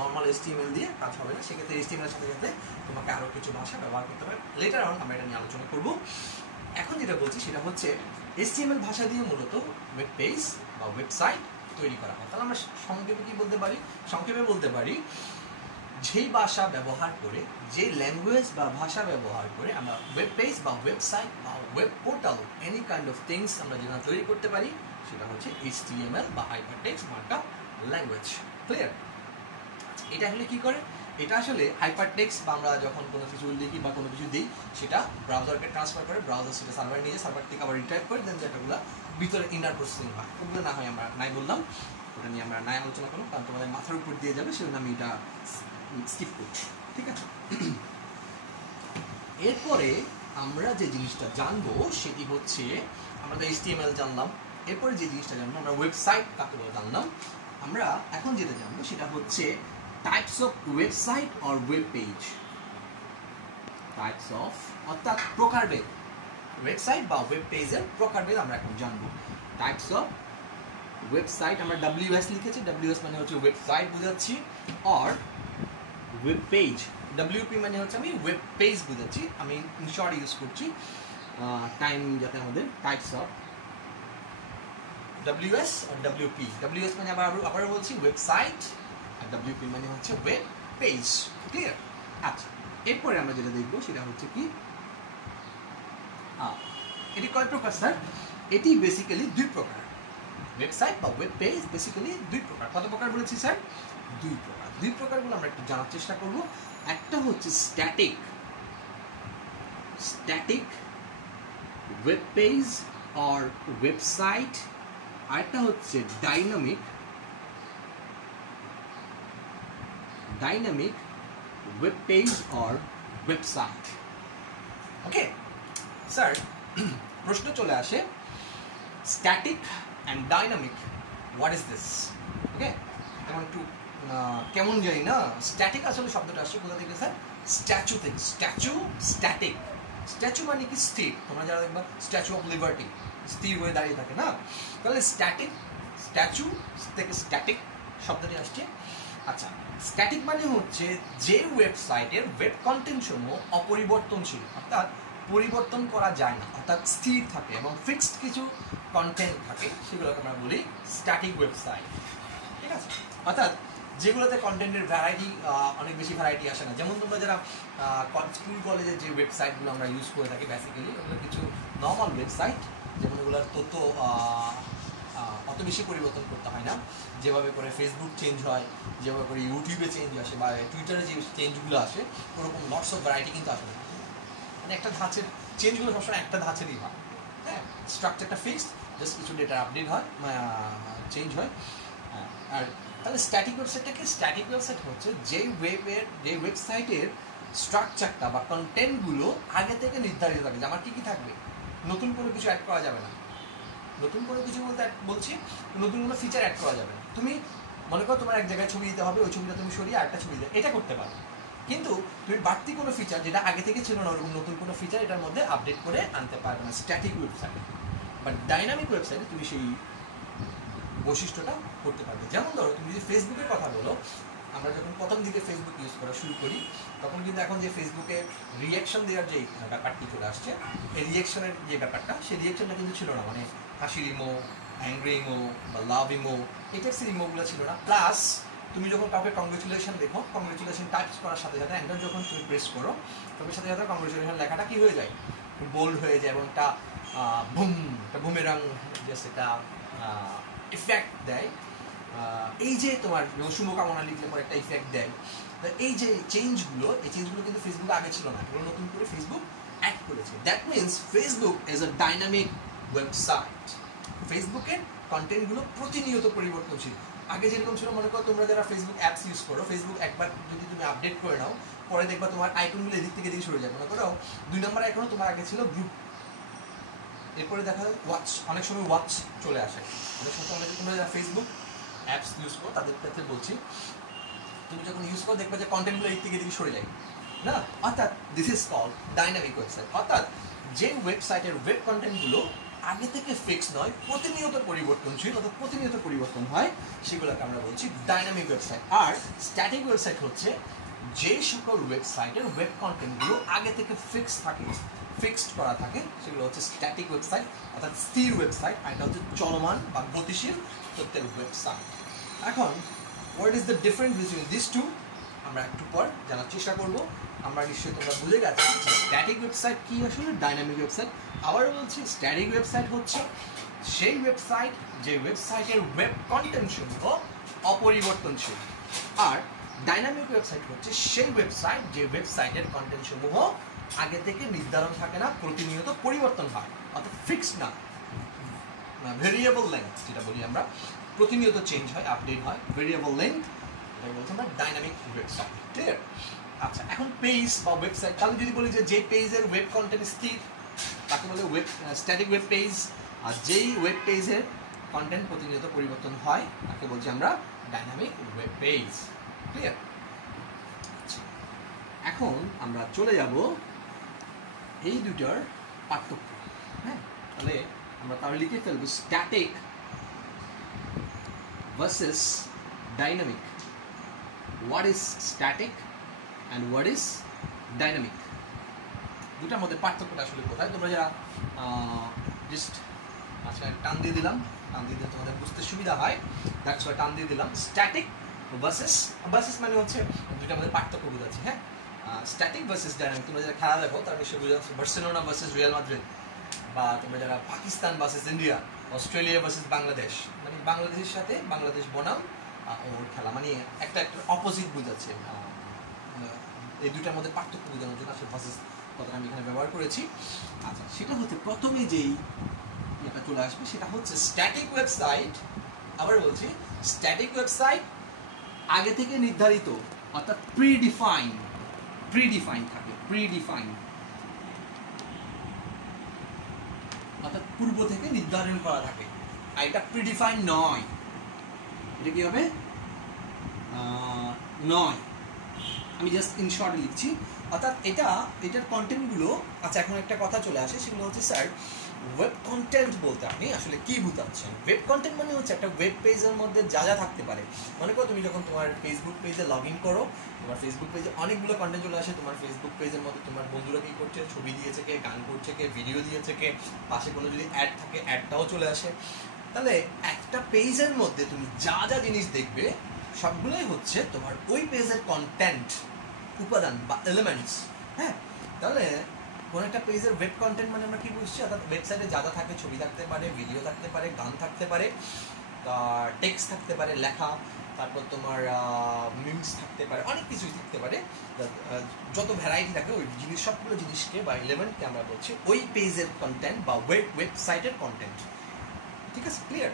নর্মাল HTML দিয়ে কাজ হবে না। সেক্ষেত্রে HTML এর সাথে সাথে তোমাকে আরও কিছু ভাষা ব্যবহার করতে হবে। লেটার অন আমরা এটা নিয়ে আলোচনা করবো। এখন যেটা বলছি সেটা হচ্ছে HTML ভাষা দিয়ে মূলত ওয়েব পেজ বা ওয়েবসাইট তৈরি করা হয়। তাহলে আমরা সংক্ষেপে কি বলতে পারি? সংক্ষেপে বলতে পারি, যেই ভাষা ব্যবহার করে, যে ল্যাঙ্গুয়েজ বা ভাষা ব্যবহার করে আমরা ওয়েব পেজ বা ওয়েবসাইট বা web portal, any kind of things আমরা যেটা তৈরি করতে পারি, সেটা হচ্ছে HTML বা Hypertext Markup Language। ক্লিয়ার? এটা আসলে কি করে? এটা আসলে Hypertext বা আমরা যখন কোনো কিছু লিখি বা কোনো কিছু দিই, সেটা ব্রাউজারকে ট্রান্সফার করে, ব্রাউজার সেটা সার্ভারে নিয়ে, সার্ভার থেকে আবার রিট্রাইভ করে, দেন যেটাগুলো ভিতরে ইনার প্রসেসিং হয়। ওগুলো না হয় আমরা নাই বললাম, ওটা নিয়ে আমরা নাই আলোচনা করলাম, কারণ তোমাদের মাথার উপর দিয়ে যাবে, সেজন্য আমি এটা স্কিপ করছি। ঠিক আছে? এরপরে আমরা যে জিনিসটা জানবো সেটি হচ্ছে আমরা তো HTML জানলাম, এরপরে যে জিনিসটা জানবো আমরা ওয়েবসাইট কাকে বলে জানলাম। আমরা এখন যেটা জানবো সেটা হচ্ছে types of website or web page. Types of অর্থাৎ প্রকারভেদ, ওয়েবসাইট বা ওয়েব পেজের প্রকারভেদ আমরা এখন জানবো। টাইপস অফ ওয়েবসাইট, আমরা WS লিখেছি, WS মানে হচ্ছে ওয়েবসাইট বোঝাচ্ছি, অর ওয়েব পেজ, WP মানে হচ্ছে আমি ওয়েব পেজ বোঝাচ্ছি, আমি ইনশর্ট ইউজ করছি টাইম যাতে আমাদের। টাইপস অফ WS আর WP, WS মানে আবার বলছি ওয়েবসাইট, আর WP মানে হচ্ছে ওয়েব পেজ। ক্লিয়ার? আচ্ছা, এরপরে আমরা যেটা দেখবো সেটা হচ্ছে কি, এটি কয় প্রকার স্যার? এটি বেসিক্যালি দুই প্রকার। ওয়েবসাইট বা ওয়েব পেজ বেসিক্যালি দুই প্রকার। কত প্রকার বলেছি স্যার? দুই প্রকার। দুই প্রকারগুলো আমরা একটু জানার চেষ্টা করব। একটা হচ্ছে static web page or website, আরেকটা হচ্ছে dynamic web page or website. Okay sir, প্রশ্ন চলে আসে static and dynamic, what is this? Okay, এখন একটু কেমন জানি না, স্ট্যাটিক আসলে শব্দটা আসছে কোথা থেকে স্যার? স্ট্যাচু থেকে। স্ট্যাটিক, স্ট্যাচু মানে কি স্থির, তোমরা যারা দেখবা স্ট্যাচু অফ লিবার্টি স্থির হয়ে দাঁড়িয়ে থাকে না, তাহলে স্ট্যাচু থেকে স্ট্যাটিক শব্দটি আসছে। আচ্ছা, স্ট্যাটিক মানে হচ্ছে যে ওয়েবসাইটের ওয়েব কন্টেন্ট সমূহ অপরিবর্তনশীল, অর্থাৎ পরিবর্তন করা যায় না, অর্থাৎ স্থির থাকে এবং ফিক্সড কিছু কন্টেন্ট থাকে, সেগুলোকে আমরা বলি স্ট্যাটিক ওয়েবসাইট। ঠিক আছে? অর্থাৎ যেগুলোতে কন্টেন্টের ভ্যারাইটি, অনেক বেশি ভ্যারাইটি আসে না। যেমন তোমরা যারা স্কুল কলেজের যে ওয়েবসাইটগুলো আমরা ইউজ করে থাকি বেসিক্যালি, ওগুলো কিছু নর্মাল ওয়েবসাইট, যেমন ওগুলোর তথ্য অত বেশি পরিবর্তন করতে হয় না। যেভাবে করে ফেসবুক চেঞ্জ হয়, যেভাবে করে ইউটিউবে চেঞ্জ আসে বা টুইটারে যে চেঞ্জগুলো আসে, ওরকম লটস অফ ভ্যারাইটি কিন্তু আসে না। মানে একটা ধাঁচের চেঞ্জগুলো সবসময় একটা ধাঁচেরই হয়। হ্যাঁ, স্ট্রাকচারটা ফিক্সড, জাস্ট কিছু ডেটা আপডেট হয়, চেঞ্জ হয়। আর তাহলে স্ট্যাটিক ওয়েবসাইটটা কি? স্ট্যাটিক ওয়েবসাইট হচ্ছে যে ওয়েবসাইটের স্ট্রাকচারটা বা কন্টেন্টগুলো আগে থেকে নির্ধারিত থাকে, যে আমার কী কী থাকবে, নতুন কোনো কিছু অ্যাড করা যাবে না। নতুন কোনো কিছু বলছি নতুন কোনো ফিচার অ্যাড করা যাবে না। তুমি মনে করো তোমার এক জায়গায় ছবি দিতে হবে, ওই ছবিটা তুমি সরিয়ে আরেকটা ছবি দিতে, এটা করতে পারো, কিন্তু তুমি বাড়তি কোনো ফিচার যেটা আগে থেকে ছিল না, ওরকম নতুন কোনো ফিচার এটার মধ্যে আপডেট করে আনতে পারবে না স্ট্যাটিক ওয়েবসাইটে। বাট ডাইনামিক ওয়েবসাইটে তুমি সেই বৈশিষ্ট্যটা করতে পারবে। যেমন ধরো তুমি যদি ফেসবুকের কথা বলো, আমরা যখন প্রথম দিকে ফেসবুক ইউজ করা শুরু করি, তখন কিন্তু এখন যে ফেসবুকে রিয়াকশন দেওয়ার যে ব্যাপারটি চলে আসছে, এই রিয়াকশনের যে ব্যাপারটা, সেই রিয়াকশনটা কিন্তু ছিল না। মানে হাসির ইমো, অ্যাংরি ইমো বা লাভ ইমো, এই টাইপসের ইমোগুলো ছিল না। প্লাস তুমি যখন কাউকে কংগ্রেচুলেশন দেখো, কংগ্রেচুলেশন টাইপস করার সাথে সাথে এন্টার যখন তুমি প্রেস করো, তবে সাথে সাথে কংগ্রেচুলেশন লেখাটা কী হয়ে যায়? বোল্ড হয়ে যায়, এবং একটা বুমেরাং জাস্ট একটা ইফেক্ট দেয়। এই যে তোমার শুভকামনা লিখলে পরে একটা ইফেক্ট দেয়। তো এই যে চেঞ্জগুলো, এই চেঞ্জগুলো কিন্তু ফেসবুক আগে ছিল না, এগুলো নতুন করে ফেসবুক অ্যাড করেছে। That means Facebook is a dynamic website. ফেসবুকের কন্টেন্টগুলো প্রতিনিয়ত পরিবর্তনশীল। আগে যেরকম ছিল, মনে করো তোমরা যারা ফেসবুক অ্যাপস ইউজ করো, ফেসবুক একবার যদি তুমি আপডেট করে নাও, পরে দেখবা তোমার আইকনগুলো এদিক থেকে এদিকে সরে যায়। মনে করো 2 নম্বর আইকনও তোমার আগে ছিল গ্রুপ, এরপরে দেখা যায় ওয়াচ, অনেক সময় ওয়াচ চলে আসে। অনেক সময় তোমরা যারা ফেসবুক অ্যাপস ইউজ করো তাদের ক্ষেত্রে বলছি, তুমি যখন ইউজ করো দেখবে যে কন্টেন্টগুলো এদিক থেকে এদিকে সরে যায় না, অর্থাৎ this is called dynamic website. অর্থাৎ যে ওয়েবসাইটের ওয়েব কন্টেন্টগুলো আগে থেকে ফিক্স নয়, প্রতিনিয়ত পরিবর্তনশীল, অর্থাৎ প্রতিনিয়ত পরিবর্তন হয়, সেগুলোকে আমরা বলছি ডাইনামিক ওয়েবসাইট। আর স্ট্যাটিক ওয়েবসাইট হচ্ছে যে সকল ওয়েবসাইটের ওয়েব কন্টেন্টগুলো আগে থেকে ফিক্সড করা থাকে, সেগুলো হচ্ছে স্ট্যাটিক ওয়েবসাইট, অর্থাৎ স্থির ওয়েবসাইট। আর এটা হচ্ছে চলমান বা গতিশীল তথ্যের ওয়েবসাইট। এখন what is the difference between this two, আমরা একটু পর জানার চেষ্টা করবো। আমরা নিশ্চয়ই তোমরা বুঝে গেছো স্ট্যাটিক ওয়েবসাইট কি, আসলে ডাইনামিক ওয়েবসাইট। আবারও বলছি, স্ট্যাটিক ওয়েবসাইট হচ্ছে সেই ওয়েবসাইট যে ওয়েবসাইটের ওয়েব কন্টেন্ট সমূহ অপরিবর্তনশীল, আর ডাইনামিক ওয়েবসাইট হচ্ছে সেই ওয়েবসাইট যে ওয়েবসাইটের কন্টেন্ট সমূহ আগে থেকে নির্ধারণ থাকে না, প্রতিনিয়ত পরিবর্তন হয়, অর্থাৎ ফিক্সড না, ভেরিয়েবল লেন্থ যেটা বলি আমরা, প্রতিনিয়ত চেঞ্জ হয়, আপডেট হয়, ভেরিয়েবল লেন্থ এটাকে বলছি আমরা ডাইনামিক ওয়েবসাইট। ক্লিয়ার? আচ্ছা, এখন পেজ বা ওয়েবসাইট, তাহলে যদি বলি যে পেজের ওয়েব কন্টেন্ট স্থির তাকে বলে ওয়েব স্ট্যাটিক ওয়েব পেজ, আর যেই ওয়েব পেজের কন্টেন্ট প্রতিনিয়ত পরিবর্তন হয় তাকে বলছি আমরা ডাইনামিক ওয়েব পেজ। ক্লিয়ার? এখন আমরা চলে যাব এই দুটার পার্থক্য। হ্যাঁ, তাহলে লিখে ফেলবো static versus dynamic. What is static and what is dynamic, দুটার মধ্যে পার্থক্যটা আসলে কোথায়? তোমরা যারা জাস্ট আচ্ছা টান দিয়ে দিলাম, টান দিয়ে দিলে তোমাদের বুঝতে সুবিধা হয়, দ্যাটস ওয়াই টান দিয়ে দিলাম। স্ট্যাটিক ভার্সেস মানে হচ্ছে দুটার মধ্যে পার্থক্য বোঝাচ্ছি। হ্যাঁ, স্ট্যাটিক ভার্সেস ডাইনামিক, তোমরা যারা খেলা দেখো তার বিষয়ে বোঝাচ্ছি। বার্সেলোনা ভার্সেস রিয়াল মাদ্রিদ, বা তোমরা যারা Pakistan versus India, Australia versus Bangladesh, মানে বাংলাদেশের সাথে বাংলাদেশ বনাম ওর খেলা, মানে একটা অপোজিট বোঝাচ্ছে। এই দুটার মধ্যে পার্থক্য বোঝানোর জন্য আসলে ভার্সেস কথাটা আমি এখানে ব্যবহার করেছি। আচ্ছা, সেটা হচ্ছে প্রথমে যেই এটা চলে আসবে সেটা হচ্ছে স্ট্যাটিক ওয়েবসাইট। আবার বলছি, স্ট্যাটিক ওয়েবসাইট আগে থেকে নির্ধারিত, অর্থাৎ প্রিডিফাইন থাকে, অর্থাৎ পূর্ব থেকে নির্ধারণ করা থাকে। আর এটা প্রিডিফাইন নয়, এটা কি হবে? নয়। আমি জাস্ট ইন শর্ট লিখছি, অর্থাৎ এটার কন্টেন্টগুলো। আচ্ছা, এখন একটা কথা চলে আসে, সেগুলো হচ্ছে স্যার ওয়েব কন্টেন্ট বলতে আপনি আসলে কি বুঝাচ্ছেন? ওয়েব কন্টেন্ট মানে হচ্ছে একটা ওয়েব পেজের মধ্যে যা থাকতে পারে। মনে করো তুমি যখন তোমার ফেসবুক পেজে লগ ইন করো, তোমার ফেসবুক পেজে অনেকগুলো কন্টেন্ট চলে আসে। তোমার ফেসবুক পেজের মধ্যে তোমার বন্ধুরা কী করছে, ছবি দিয়েছে কে, গান করছে কে, ভিডিও দিয়েছে কে, পাশে কোনো যদি অ্যাড থাকে অ্যাডটাও চলে আসে। তাহলে একটা পেজের মধ্যে তুমি যা জিনিস দেখবে সবগুলোই হচ্ছে তোমার ওই পেজের কন্টেন্ট, উপাদান বা এলিমেন্টস। হ্যাঁ, তাহলে কোনো একটা পেজের ওয়েব কন্টেন্ট মানে আমরা কি বুঝছি? অর্থাৎ ওয়েবসাইটে যা থাকে, ছবি থাকতে পারে, ভিডিও থাকতে পারে, গান থাকতে পারে, টেক্সট থাকতে পারে লেখা, তারপর তোমার মিমস থাকতে পারে, অনেক কিছুই থাকতে পারে। যত ভ্যারাইটি থাকে ওই সবগুলো জিনিসকে বা এলিমেন্টকে আমরা বলছি ওই পেজের কন্টেন্ট বা ওয়েবসাইটের কন্টেন্ট। ঠিক আছে? ক্লিয়ার?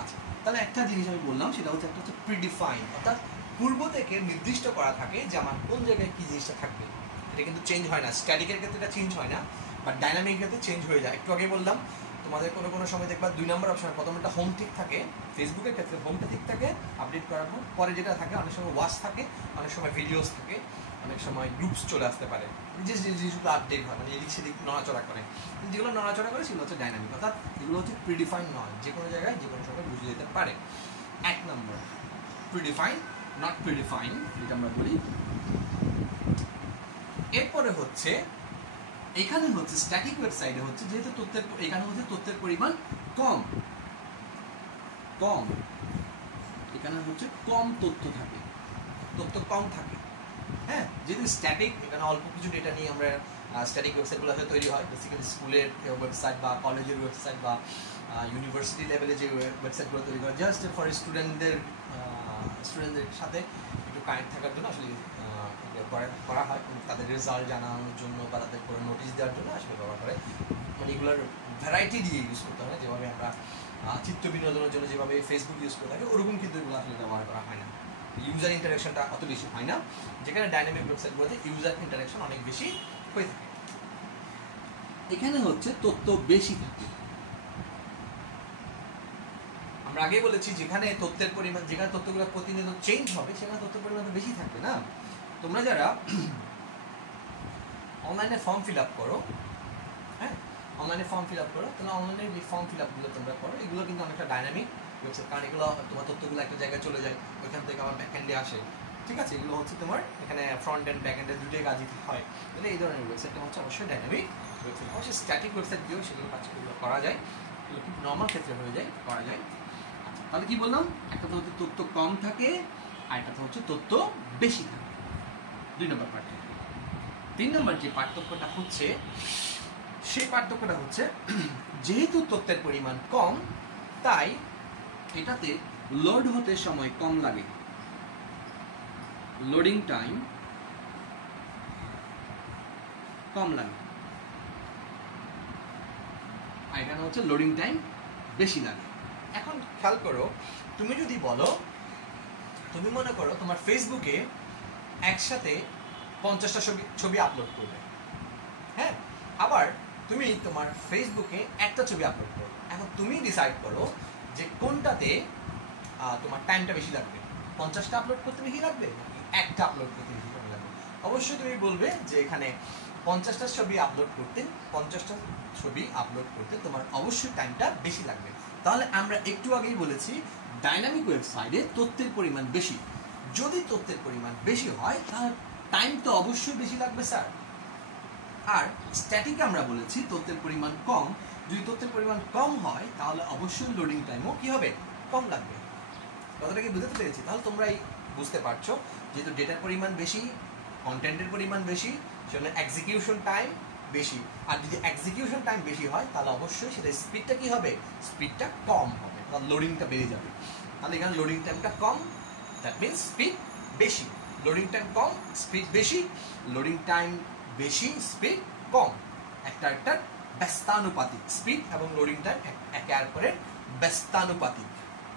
আচ্ছা, তাহলে একটা জিনিস আমি বললাম, সেটা হচ্ছে একটা হচ্ছে প্রিডিফাইন, অর্থাৎ পূর্ব থেকে নির্দিষ্ট করা থাকে যে আমার কোন জায়গায় কি জিনিসটা থাকবে। এটা কিন্তু চেঞ্জ হয় না। স্ট্যাটিকের ক্ষেত্রে এটা চেঞ্জ হয় না, বাট ডাইনামিকের ক্ষেত্রে চেঞ্জ হয়ে যায়। একটু আগে বললাম তোমাদের কোনো সময় দেখবা 2 নম্বর অপশনে প্রথমটা হোম ঠিক থাকে। ফেসবুকের ক্ষেত্রে হোমটা ঠিক থাকে আপডেট করার পর, পরে যেটা থাকে অনেক সময় ওয়াচ থাকে, অনেক সময় ভিডিওস থাকে, অনেক সময় গ্রুপস চলে আসতে পারে, যে জিনিসগুলো আপডেট হয়, মানে এদিক সেদিক নড়াচড়া করে। যেগুলো নড়াচড়া করে সেগুলো হচ্ছে ডাইনামিক, অর্থাৎ এগুলো হচ্ছে প্রিডিফাইন নয়, যে কোনো জায়গায় যে কোনো সময় বুঝে যেতে পারে। 1 নম্বর প্রিডিফাইন, নট প্রিডিফাইন, যেটা আমরা বলি। এরপরে হচ্ছে এখানে হচ্ছে স্ট্যাটিক ওয়েবসাইটে হচ্ছে যেহেতু এখানে হচ্ছে তথ্যের পরিমাণ কম, এখানে হচ্ছে কম তথ্য কম থাকে। হ্যাঁ, যেহেতু স্ট্যাটিক, এখানে অল্প কিছু ডেটা নিয়ে আমরা স্ট্যাটিক ওয়েবসাইটগুলো তৈরি হয়। বেসিক্যালি স্কুলের ওয়েবসাইট বা কলেজের ওয়েবসাইট বা ইউনিভার্সিটি লেভেলে যে ওয়েবসাইটগুলো তৈরি করে জাস্ট ফর স্টুডেন্টদের সাথে একটু কানেক্ট থাকার জন্য আসলে করা হয়, তাদের রেজাল্ট জানানোর জন্য বা তাদের কোনো নোটিশ দেওয়ার জন্য আসলে ব্যবহার করে। মানে এগুলোর ভ্যারাইটি দিয়ে ইউজ করতে হয়, যেভাবে আমরা চিত্ত বিনোদনের জন্য যেভাবে ফেসবুক ইউজ করে থাকি ওরকম কিন্তু এগুলো আসলে ব্যবহার করা হয় না। ইউজার ইন্টারাকশনটা অত বেশি হয় না, যেখানে ডাইনামিক ওয়েবসাইটগুলোতে ইউজার ইন্টারাকশন অনেক বেশি হয়ে থাকে। এখানে হচ্ছে তথ্য বেশি থাকে। আমরা আগেই বলেছি যেখানে তথ্যের পরিমাণ, যেখানে তথ্যগুলো প্রতিনিয়ত চেঞ্জ হবে সেখানে তথ্যের পরিমাণ বেশি থাকবে না। তোমরা যারা অনলাইনে ফর্ম ফিল আপ করো, হ্যাঁ অনলাইনে ফর্ম ফিল আপ করো, তাহলে অনলাইনে যে ফর্ম ফিল আপগুলো তোমরা করো এগুলো কিন্তু অনেকটা ডাইনামিক ওয়েবসাইট, কারণ এগুলো তোমার তথ্যগুলো একটা জায়গায় চলে যায়, ওইখান থেকে আবার ব্যাকএন্ডে আসে। ঠিক আছে, এগুলো হচ্ছে তোমার এখানে ফ্রন্ট এন্ড ব্যাক এন্ডের দুটোই কাজই হয়। তাহলে এই ধরনের ওয়েবসাইটটা হচ্ছে অবশ্যই ডাইনামিক ওয়েবসাইট। অবশ্যই স্ট্যাটিক ওয়েবসাইট দিয়েও সেগুলো কাজগুলো করা যায়, এগুলো খুব নর্মাল ক্ষেত্রে হয়ে যায়, করা যায়। আচ্ছা, তাহলে কি বললাম? একটা তো হচ্ছে তথ্য কম থাকে, আর একটা তো হচ্ছে তথ্য বেশি থাকে। 2 নম্বর পার্থক্য। 3 নম্বর যে পার্থক্যটা হচ্ছে, সেই পার্থক্যটা হচ্ছে যেহেতু তথ্যের পরিমাণ কম, তাই এটাতে লোড হতে সময় কম লাগে, লোডিং টাইম কম লাগে, আর এখানে হচ্ছে লোডিং টাইম বেশি লাগে। এখন খেয়াল করো, তুমি যদি বলো তুমি মনে করো তোমার ফেসবুকে একসাথে 50টা ছবি আপলোড করবে, হ্যাঁ, আবার তুমি তোমার ফেসবুকে একটা ছবি আপলোড করো। এখন তুমি ডিসাইড করো যে কোনটাতে তোমার টাইমটা বেশি লাগবে, 50টা আপলোড করতে বেশি লাগবে নাকি একটা আপলোড করতে বেশি লাগবে। অবশ্যই তুমি বলবে যে এখানে 50টা ছবি আপলোড করতে তোমার অবশ্যই টাইমটা বেশি লাগবে। তাহলে আমরা একটু আগেই বলেছি ডাইনামিক ওয়েবসাইটে তথ্যের পরিমাণ বেশি, যদি তথ্যের পরিমাণ বেশি হয় তাহলে টাইম তো অবশ্যই বেশি লাগবে স্যার। আর স্ট্যাটিক আমরা বলেছি তথ্যের পরিমাণ কম, যদি তথ্যের পরিমাণ কম হয় তাহলে অবশ্যই লোডিং টাইমও কি হবে, কম লাগবে। কথাটা কি বুঝতে পেরেছি? তাহলে তোমরাই বুঝতে পারছো যেহেতু ডেটার পরিমাণ বেশি, কন্টেন্টের পরিমাণ বেশি, সেজন্য এক্সিকিউশন টাইম বেশি। আর যদি এক্সিকিউশন টাইম বেশি হয় তাহলে অবশ্যই সেটা স্পিডটা কি হবে, স্পিডটা কম হবে, তাহলে লোডিংটা বেড়ে যাবে। তাহলে এখানে লোডিং টাইমটা কম, দ্যাট মিনস স্পিড বেশি। লোডিং টাইম কম, স্পিড বেশি, লোডিং টাইম বেশি, স্পিড কম, একটা ব্যস্তানুপাতিক। স্পিড এবং লোডিং টাইম একে অপরের ব্যস্তানুপাতিক,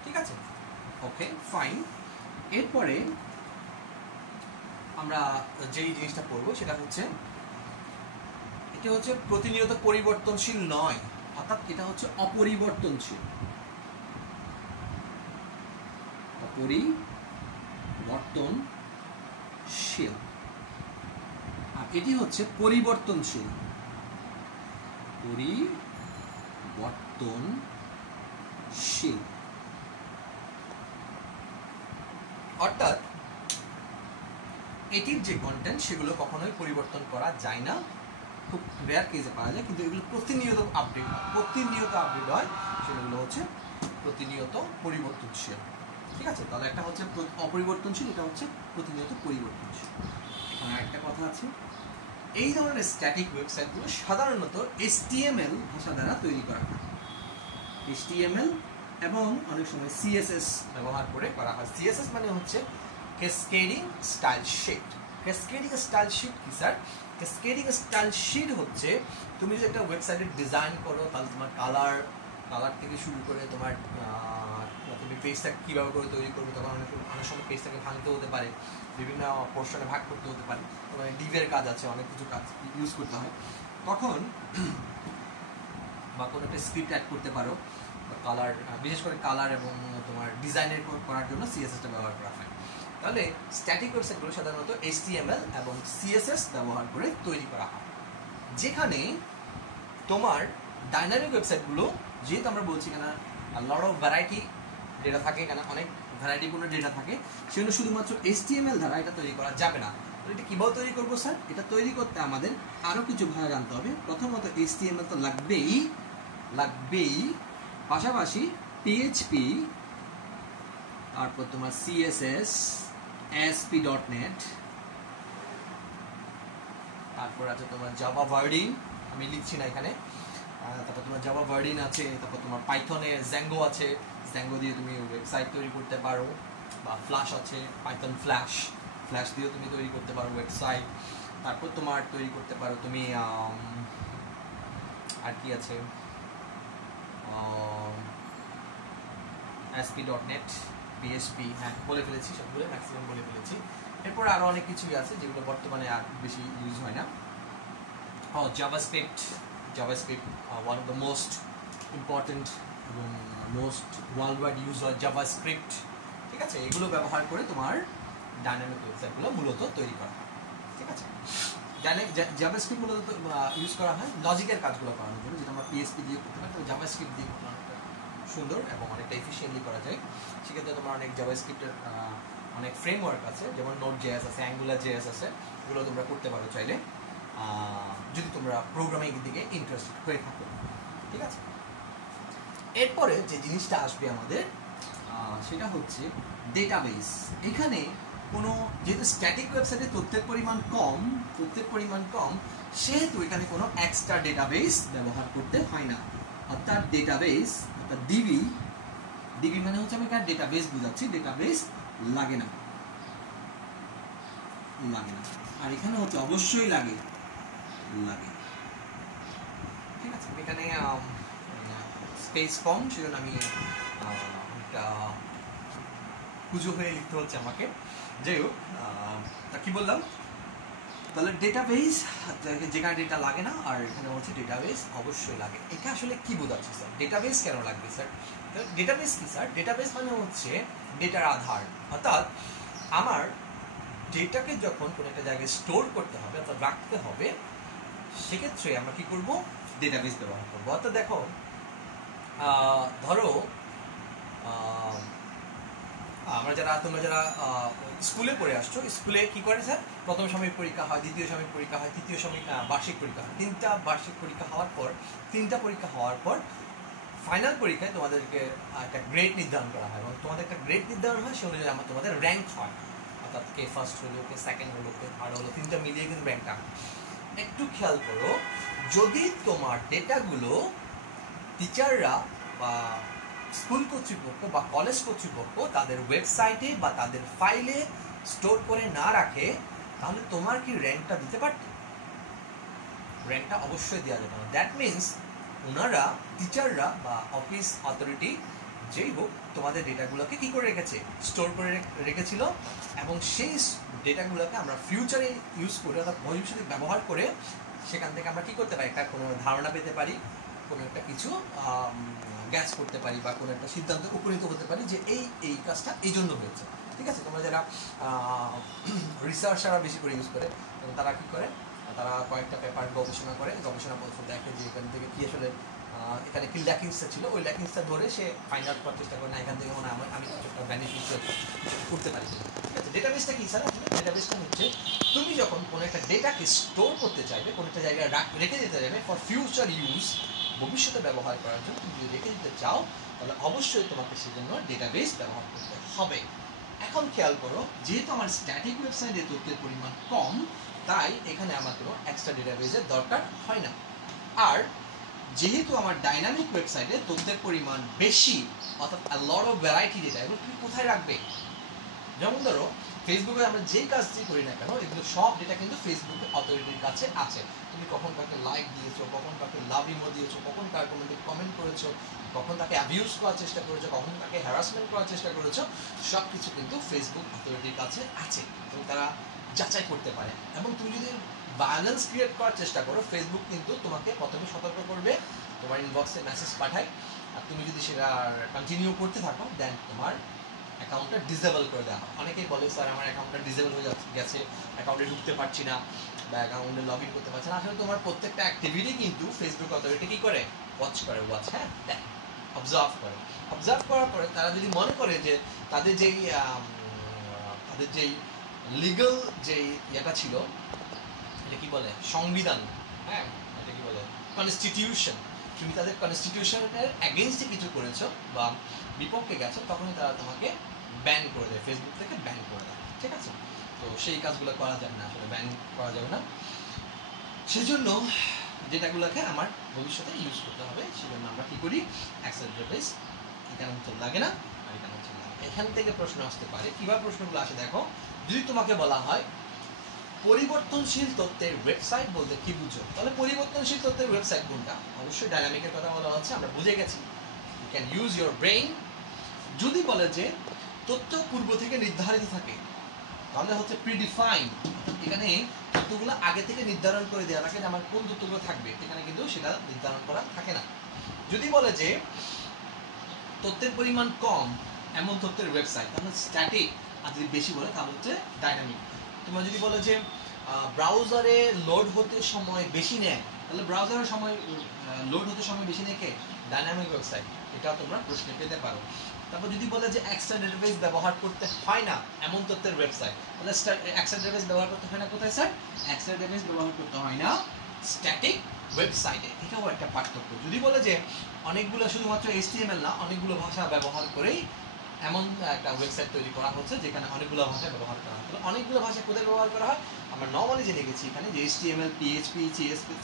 ঠিক আছে? ওকে, ফাইন। এরপরে আমরা যেই জিনিসটা পড়বো সেটা হচ্ছে, এটা হচ্ছে প্রতিনিয়ত পরিবর্তনশীল নয়, অর্থাৎ এটা হচ্ছে অপরিবর্তনশীল। অপরিবর্তনশীল। আর এটি হচ্ছে পরিবর্তনশীল। পরিবর্তনশীল অর্থাৎ এটির যে কন্টেন্ট সেগুলো কখনোই পরিবর্তন করা যায় না, খুব রেয়ার কেসে পাওয়া যায়, কিন্তু এগুলো প্রতিনিয়ত আপডেট হয়, সেগুলো হচ্ছে প্রতিনিয়ত পরিবর্তনশীল, ঠিক আছে? তাহলে একটা হচ্ছে অপরিবর্তনশীল, এটা হচ্ছে প্রতিনিয়ত পরিবর্তনশীল। এখানে আরেকটা কথা আছে, এই ধরনের স্ট্যাটিক ওয়েবসাইটগুলো সাধারণত HTML ভাষা দ্বারা তৈরি করা হয়। HTML এবং অনেক সময় CSS ব্যবহার করে করা হয়। CSS মানে হচ্ছে cascading style sheet. Cascading style sheet কি স্যার? ক্যাসকেডিং স্টাইল শিট হচ্ছে তুমি যদি একটা ওয়েবসাইটের ডিজাইন করো তাহলে তোমার কালার থেকে শুরু করে তোমার তুমি পেজটা কীভাবে করে তৈরি করবে, তখন অনেক সময় পেজটাকে ভাঙতে হতে পারে, বিভিন্ন পোর্শনে ভাগ করতে হতে পারে, তোমার ডিভের কাজ আছে, অনেক কিছু কাজ ইউজ করতে হয়, তখন বা কোনো একটা স্ক্রিপ্ট অ্যাড করতে পারো, কালার, বিশেষ করে কালার এবং তোমার ডিজাইনের করার জন্য CSSটা ব্যবহার করা হয়। তাহলে স্ট্যাটিক ওয়েবসাইটগুলো সাধারণত HTML এবং CSS ব্যবহার করে তৈরি করা হয়। যেখানে তোমার ডাইনামিক ওয়েবসাইটগুলো, যেহেতু আমরা বলছি এখানে লট অফ ভ্যারাইটি ডেটা থাকে, এখানে অনেক ভ্যারাইটিপূর্ণ ডেটা থাকে, সেজন্য শুধুমাত্র HTML দ্বারা এটা তৈরি করা যাবে না। তো এটা কীভাবে তৈরি করবো স্যার? এটা তৈরি করতে আমাদের আরও কিছু ভাষা জানতে হবে। প্রথমত HTML তো লাগবেই, পাশাপাশি PHP, তারপর তোমার CSS, ASP.NET, তারপর আছে তোমার জাভা ভার্ডিন, আমি লিখছি না এখানে, তারপর তোমার জাভা ভার্ডিন আছে, তারপর তোমার পাইথনে জ্যাঙ্গো আছে, জ্যাঙ্গো দিয়ে তুমি ওয়েবসাইট তৈরি করতে পারো, বা ফ্ল্যাশ আছে, পাইথন ফ্ল্যাশ দিয়েও তুমি তৈরি করতে পারো ওয়েবসাইট। তারপর তোমার তৈরি করতে পারো তুমি আর কি আছে, ASP.NET, PHP, হ্যাঁ বলে ফেলেছি, সবগুলো ম্যাক্সিমাম বলে ফেলেছি। এরপর আরও অনেক কিছুই আছে যেগুলো বর্তমানে আর বেশি ইউজ হয় না। JavaScript, one of the most important এবং মোস্ট ওয়ার্ল্ড ওয়াইড ইউজ হয় জাভাস্ক্রিপ্ট, ঠিক আছে? এগুলো ব্যবহার করে তোমার ডাইনামিক ওয়েবসাইটগুলো মূলত তৈরি করা হয়, ঠিক আছে? জাভাস্ক্রিপ্ট মূলত ইউজ করা হয় লজিকের কাজগুলো করানোর জন্য, যেটা আমরা PHP দিয়ে করতে পারি, তো জাভাস্ক্রিপ্ট দিয়ে অনেকটা সুন্দর এবং অনেকটা এফিসিয়েন্টলি করা যায়। সেক্ষেত্রে তোমার অনেক জাভাস্ক্রিপ্টের অনেক ফ্রেমওয়ার্ক আছে, যেমন Node.js আছে, Angular.js আছে, এগুলো তোমরা করতে পারো চাইলে, যদি তোমরা প্রোগ্রামিং দিকে ইন্টারেস্টেড হয়ে থাকো, ঠিক আছে? এরপরে যে জিনিসটা আসবে আমাদের সেটা হচ্ছে ডেটাবেস। এখানে কোনো, যেহেতু স্ট্যাটিক ওয়েবসাইটে তথ্যের পরিমাণ কম, সেহেতু এখানে কোনো এক্সট্রা ডেটাবেস ব্যবহার করতে হয় না। অর্থাৎ ডেটাবেস, অর্থাৎ ডিবি মানে হচ্ছে, আমি এখানে ডেটাবেস বুঝাচ্ছি, ডেটাবেস লাগে না। আর এখানে হচ্ছে অবশ্যই লাগে, ঠিক আছে? এখানে স্পেস কম, সেজন্য আমি একটা পুজো হয়ে লিখতে হচ্ছে আমাকে। যাই হোক, তা কী বললাম, তাহলে ডেটাবেস যেখানে ডেটা লাগে না, আর এখানে হচ্ছে ডেটাবেস অবশ্যই লাগে। এটা আসলে কি বোঝাচ্ছে স্যার, ডেটাবেস কেন লাগবে স্যার? ডেটাবেস কি স্যার? ডেটাবেস মানে হচ্ছে ডেটার আধার, অর্থাৎ আমার ডেটাকে যখন কোনো একটা জায়গায় স্টোর করতে হবে অর্থাৎ রাখতে হবে, সেক্ষেত্রে আমরা কি করব, ডেটাবেস ব্যবহার করবো। অর্থাৎ দেখো, ধরো তোমরা যারা স্কুলে পড়ে আসছো, স্কুলে কি করে স্যার, প্রথম সাময়িক পরীক্ষা হয়, দ্বিতীয় সাময়িক পরীক্ষা হয়, তৃতীয় সাময়িক বার্ষিক পরীক্ষা হয়। 3টা বার্ষিক পরীক্ষা হওয়ার পর ফাইনাল পরীক্ষায় তোমাদেরকে একটা গ্রেড নির্ধারণ করা হয়, এবং তোমাদের একটা গ্রেড নির্ধারণ হয়, সে অনুযায়ী তোমাদের র্যাঙ্ক হয়, অর্থাৎ কে ফার্স্ট হলো, কে সেকেন্ড হলো, কে থার্ড হলো, 3টা মিলিয়ে কিন্তু র্যাঙ্কটা। একটু খেয়াল করো, যদি তোমার ডেটাগুলো টিচাররা বা স্কুল কর্তৃপক্ষ বা কলেজ কর্তৃপক্ষ তাদের ওয়েবসাইটে বা তাদের ফাইলে স্টোর করে না রাখে, তাহলে তোমার কি র্যাঙ্কটা দিতে পারত? র্যাঙ্কটা অবশ্যই দেওয়া যেত না। দ্যাট মিনস ওনারা, টিচাররা বা অফিস অথরিটি যেই হোক, তোমাদের ডেটাগুলোকে কি করে রেখেছে, স্টোর করে রেখেছিল, এবং সেই ডেটাগুলোকে আমরা ফিউচারে ইউজ করে অর্থাৎ ভবিষ্যতে ব্যবহার করে সেখান থেকে আমরা কি করতে পারি, একটা কোনো ধারণা পেতে পারি, কোনো একটা কিছু গ্যাস করতে পারি, বা কোনো একটা সিদ্ধান্তে উপনীত হতে পারি যে এই কাজটা এই জন্য হয়েছে। ঠিক আছে, তোমরা যারা রিসার্চাররা বেশি করে ইউজ করে, তারা কি করে, তারা কয়েকটা পেপার গবেষণাপত্র দেখে যে এখান থেকে কি আসলে এখানে কি ল্যাকিংসটা ছিল, ওই ল্যাকিংসটা ধরে সে ফাইন্ড আউট করার চেষ্টা করে, না এখান থেকে মনে হয় আমি কিছু একটা বেনিফিট করতে পারি। ঠিক আছে, ডেটাবেসটা কি স্যার? ডেটাবেসটা হচ্ছে তুমি যখন কোনো একটা ডেটাকে স্টোর করতে চাইবে, কোনো একটা জায়গায় রেখে দিতে চাইবে ফর ফিউচার ইউজ, ভবিষ্যতে ব্যবহার করার জন্য তুমি যদি রেখে দিতে চাও, তাহলে অবশ্যই তোমাকে সেজন্য ডেটাবেস ব্যবহার করতে হবে। এখন খেয়াল করো, যেহেতু আমার স্ট্যাটিক ওয়েবসাইটে তথ্যের পরিমাণ কম, তাই এখানে আমার কোনো এক্সট্রা ডেটাবেসের দরকার হয় না। আর যেহেতু আমার ডাইনামিক ওয়েবসাইটে তথ্যের পরিমাণ বেশি, অর্থাৎ লট অফ ভ্যারাইটি ডেটা, এগুলো তুমি কোথায় রাখবে? যেমন ধরো, ফেসবুকে আমরা যেই কাজটি করি না কেন, এগুলো সব ডেটা কিন্তু ফেসবুকের অথরিটির কাছে আছে। তুমি কখন কাকে লাইক দিয়েছো, কখন কাকে লাভ ইমো দিয়েছো, কখন কার কমেন্টে কমেন্ট করেছো, কখন তাকে অ্যাবিউজ করার চেষ্টা করেছো, কখন তাকে হ্যারাসমেন্ট করার চেষ্টা করেছো, সব কিছু কিন্তু ফেসবুক অথরিটির কাছে আছে, এবং তারা যাচাই করতে পারে। এবং তুমি যদি ভায়োলেন্স ক্রিয়েট করার চেষ্টা করো, ফেসবুক কিন্তু তোমাকে প্রথমে সতর্ক করবে, তোমার ইনবক্সে মেসেজ পাঠায়, আর তুমি যদি সেটা কন্টিনিউ করতে থাকো, দেন তোমার অ্যাকাউন্টটা ডিসেবল করে দেওয়া হয়। অনেকেই বলে স্যার আমার অ্যাকাউন্টটা ডিসেবল হয়ে গেছে, অ্যাকাউন্টে ঢুকতে পারছি না, বা অ্যাকাউন্টে লগ ইন করতে পারছি না। আসলে তোমার প্রত্যেকটা অ্যাক্টিভিটি কিন্তু ফেসবুক অথরিটি কী করে, ওয়াচ করে, হ্যাঁ, দেখ, অবজার্ভ করে। অবজার্ভ করার পরে তারা যদি মনে করে যে তাদের যেই লিগাল যেই ইয়েটা ছিল, এটা কি বলে, সংবিধান, হ্যাঁ, এটা কি বলে, কনস্টিটিউশন, তুমি তাদের কনস্টিটিউশনের এগেইনস্টে কিছু করেছো বা বিপক্ষে গেছো, তখনই তারা তোমাকে ব্যান করে দেয়, ফেসবুক থেকে ব্যান করে দেয়। ঠিক আছে, তো সেই কাজগুলো করা যাবে না, আসলে ব্যান করা যাবে না। সেজন্য যেটাগুলোকে আমার ভবিষ্যতে ইউজ করতে হবে, সেজন্য আমরা কি করি, অ্যাক্সেস ডেটাবেস এখানে হচ্ছে লাগে না, আর এখানে হচ্ছে লাগে। এখান থেকে প্রশ্ন আসতে পারে, কিভাবে প্রশ্নগুলো আসে দেখো, যদি তোমাকে বলা হয় পরিবর্তনশীল তথ্যের ওয়েবসাইট বলতে কি বুঝো, তাহলে পরিবর্তনশীল তথ্যের ওয়েবসাইট কোনটা? অবশ্যই ডাইনামিকের কথা বলা হচ্ছে, আমরা বুঝে গেছি, you can use your brain. যদি বলে যে তথ্য পূর্ব থেকে নির্ধারিত থাকে, তাহলে হচ্ছে প্রিডিফাইন্ড, এখানে তথ্যগুলো আগে থেকে নির্ধারণ করে দেওয়া থাকে যে আমার কোন তথ্যগুলো থাকবে, এখানে কিন্তু সেটা নির্ধারণ করা থাকে না। যদি বলে যে তথ্যের পরিমাণ কম এমন তথ্যের ওয়েবসাইট, তাহলে স্ট্যাটিক, আর যদি বেশি বলে তাহলে হচ্ছে ডাইনামিক। তোমরা যদি বলো যে ব্রাউজারে লোড হতে সময় বেশি নেয়, তাহলে ব্রাউজারের সময় লোড হতে সময় বেশি নেয় কে, ডাইনামিক ওয়েবসাইট, এটা তোমরা প্রশ্নে পেতে পারো। তারপর যদি বলে যে এক্সট্রা ডেটাবেস ব্যবহার করতে হয় না এমন তথ্যের ওয়েবসাইট, তাহলে এক্সট্রা ডেটাবেস ব্যবহার করতে হয় না কোথায় স্যার? এক্সট্রা ডেটাবেস ব্যবহার করতে হয় না স্ট্যাটিক ওয়েবসাইটে, এটাও একটা পার্থক্য। যদি বলে যে অনেকগুলো, শুধুমাত্র HTML না, অনেকগুলো ভাষা ব্যবহার করেই এমন একটা ওয়েবসাইট তৈরি করা হচ্ছে যেখানে অনেকগুলো ভাষা ব্যবহার করা হয়, তাহলে অনেকগুলো ভাষা কোথায় ব্যবহার করা হয়? আমরা নর্মালি জেনে গেছি এখানে যে HTML, PHP,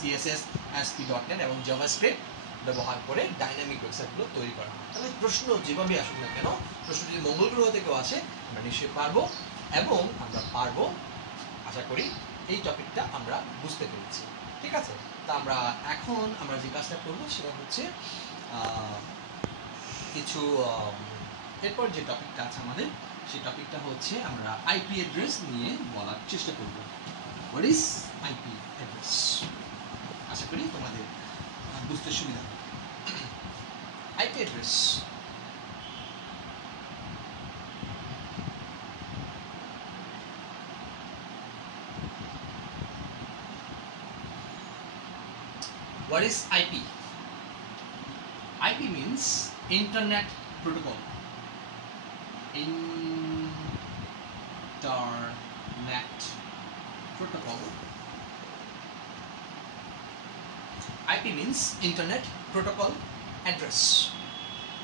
CSS, ASP.NET এবং জাভাস্ক্রিপ্ট ব্যবহার করে ডাইনামিক ওয়েবসাইটগুলো তৈরি করা হয়। তাহলে প্রশ্ন যেভাবে আসুক না কেন, প্রশ্ন যদি মঙ্গল গ্রহ থেকেও আসে, আমরা নিশ্চয়ই পারবো, এবং আমরা পারবো, আশা করি এই টপিকটা আমরা বুঝতে পেরেছি। ঠিক আছে, তা এখন আমরা যে কাজটা করবো সেটা হচ্ছে কিছু এরপর যে টপিকটা আছে আমাদের সেই টপিকটা হচ্ছে আমরা আইপি অ্যাড্রেস নিয়ে বলার চেষ্টা করব। What is IP address? আশা করি তোমাদের বুঝতে সুবিধা হবে। IP address what is IP? IP means internet protocol. Internet protocol. IP means internet protocol address.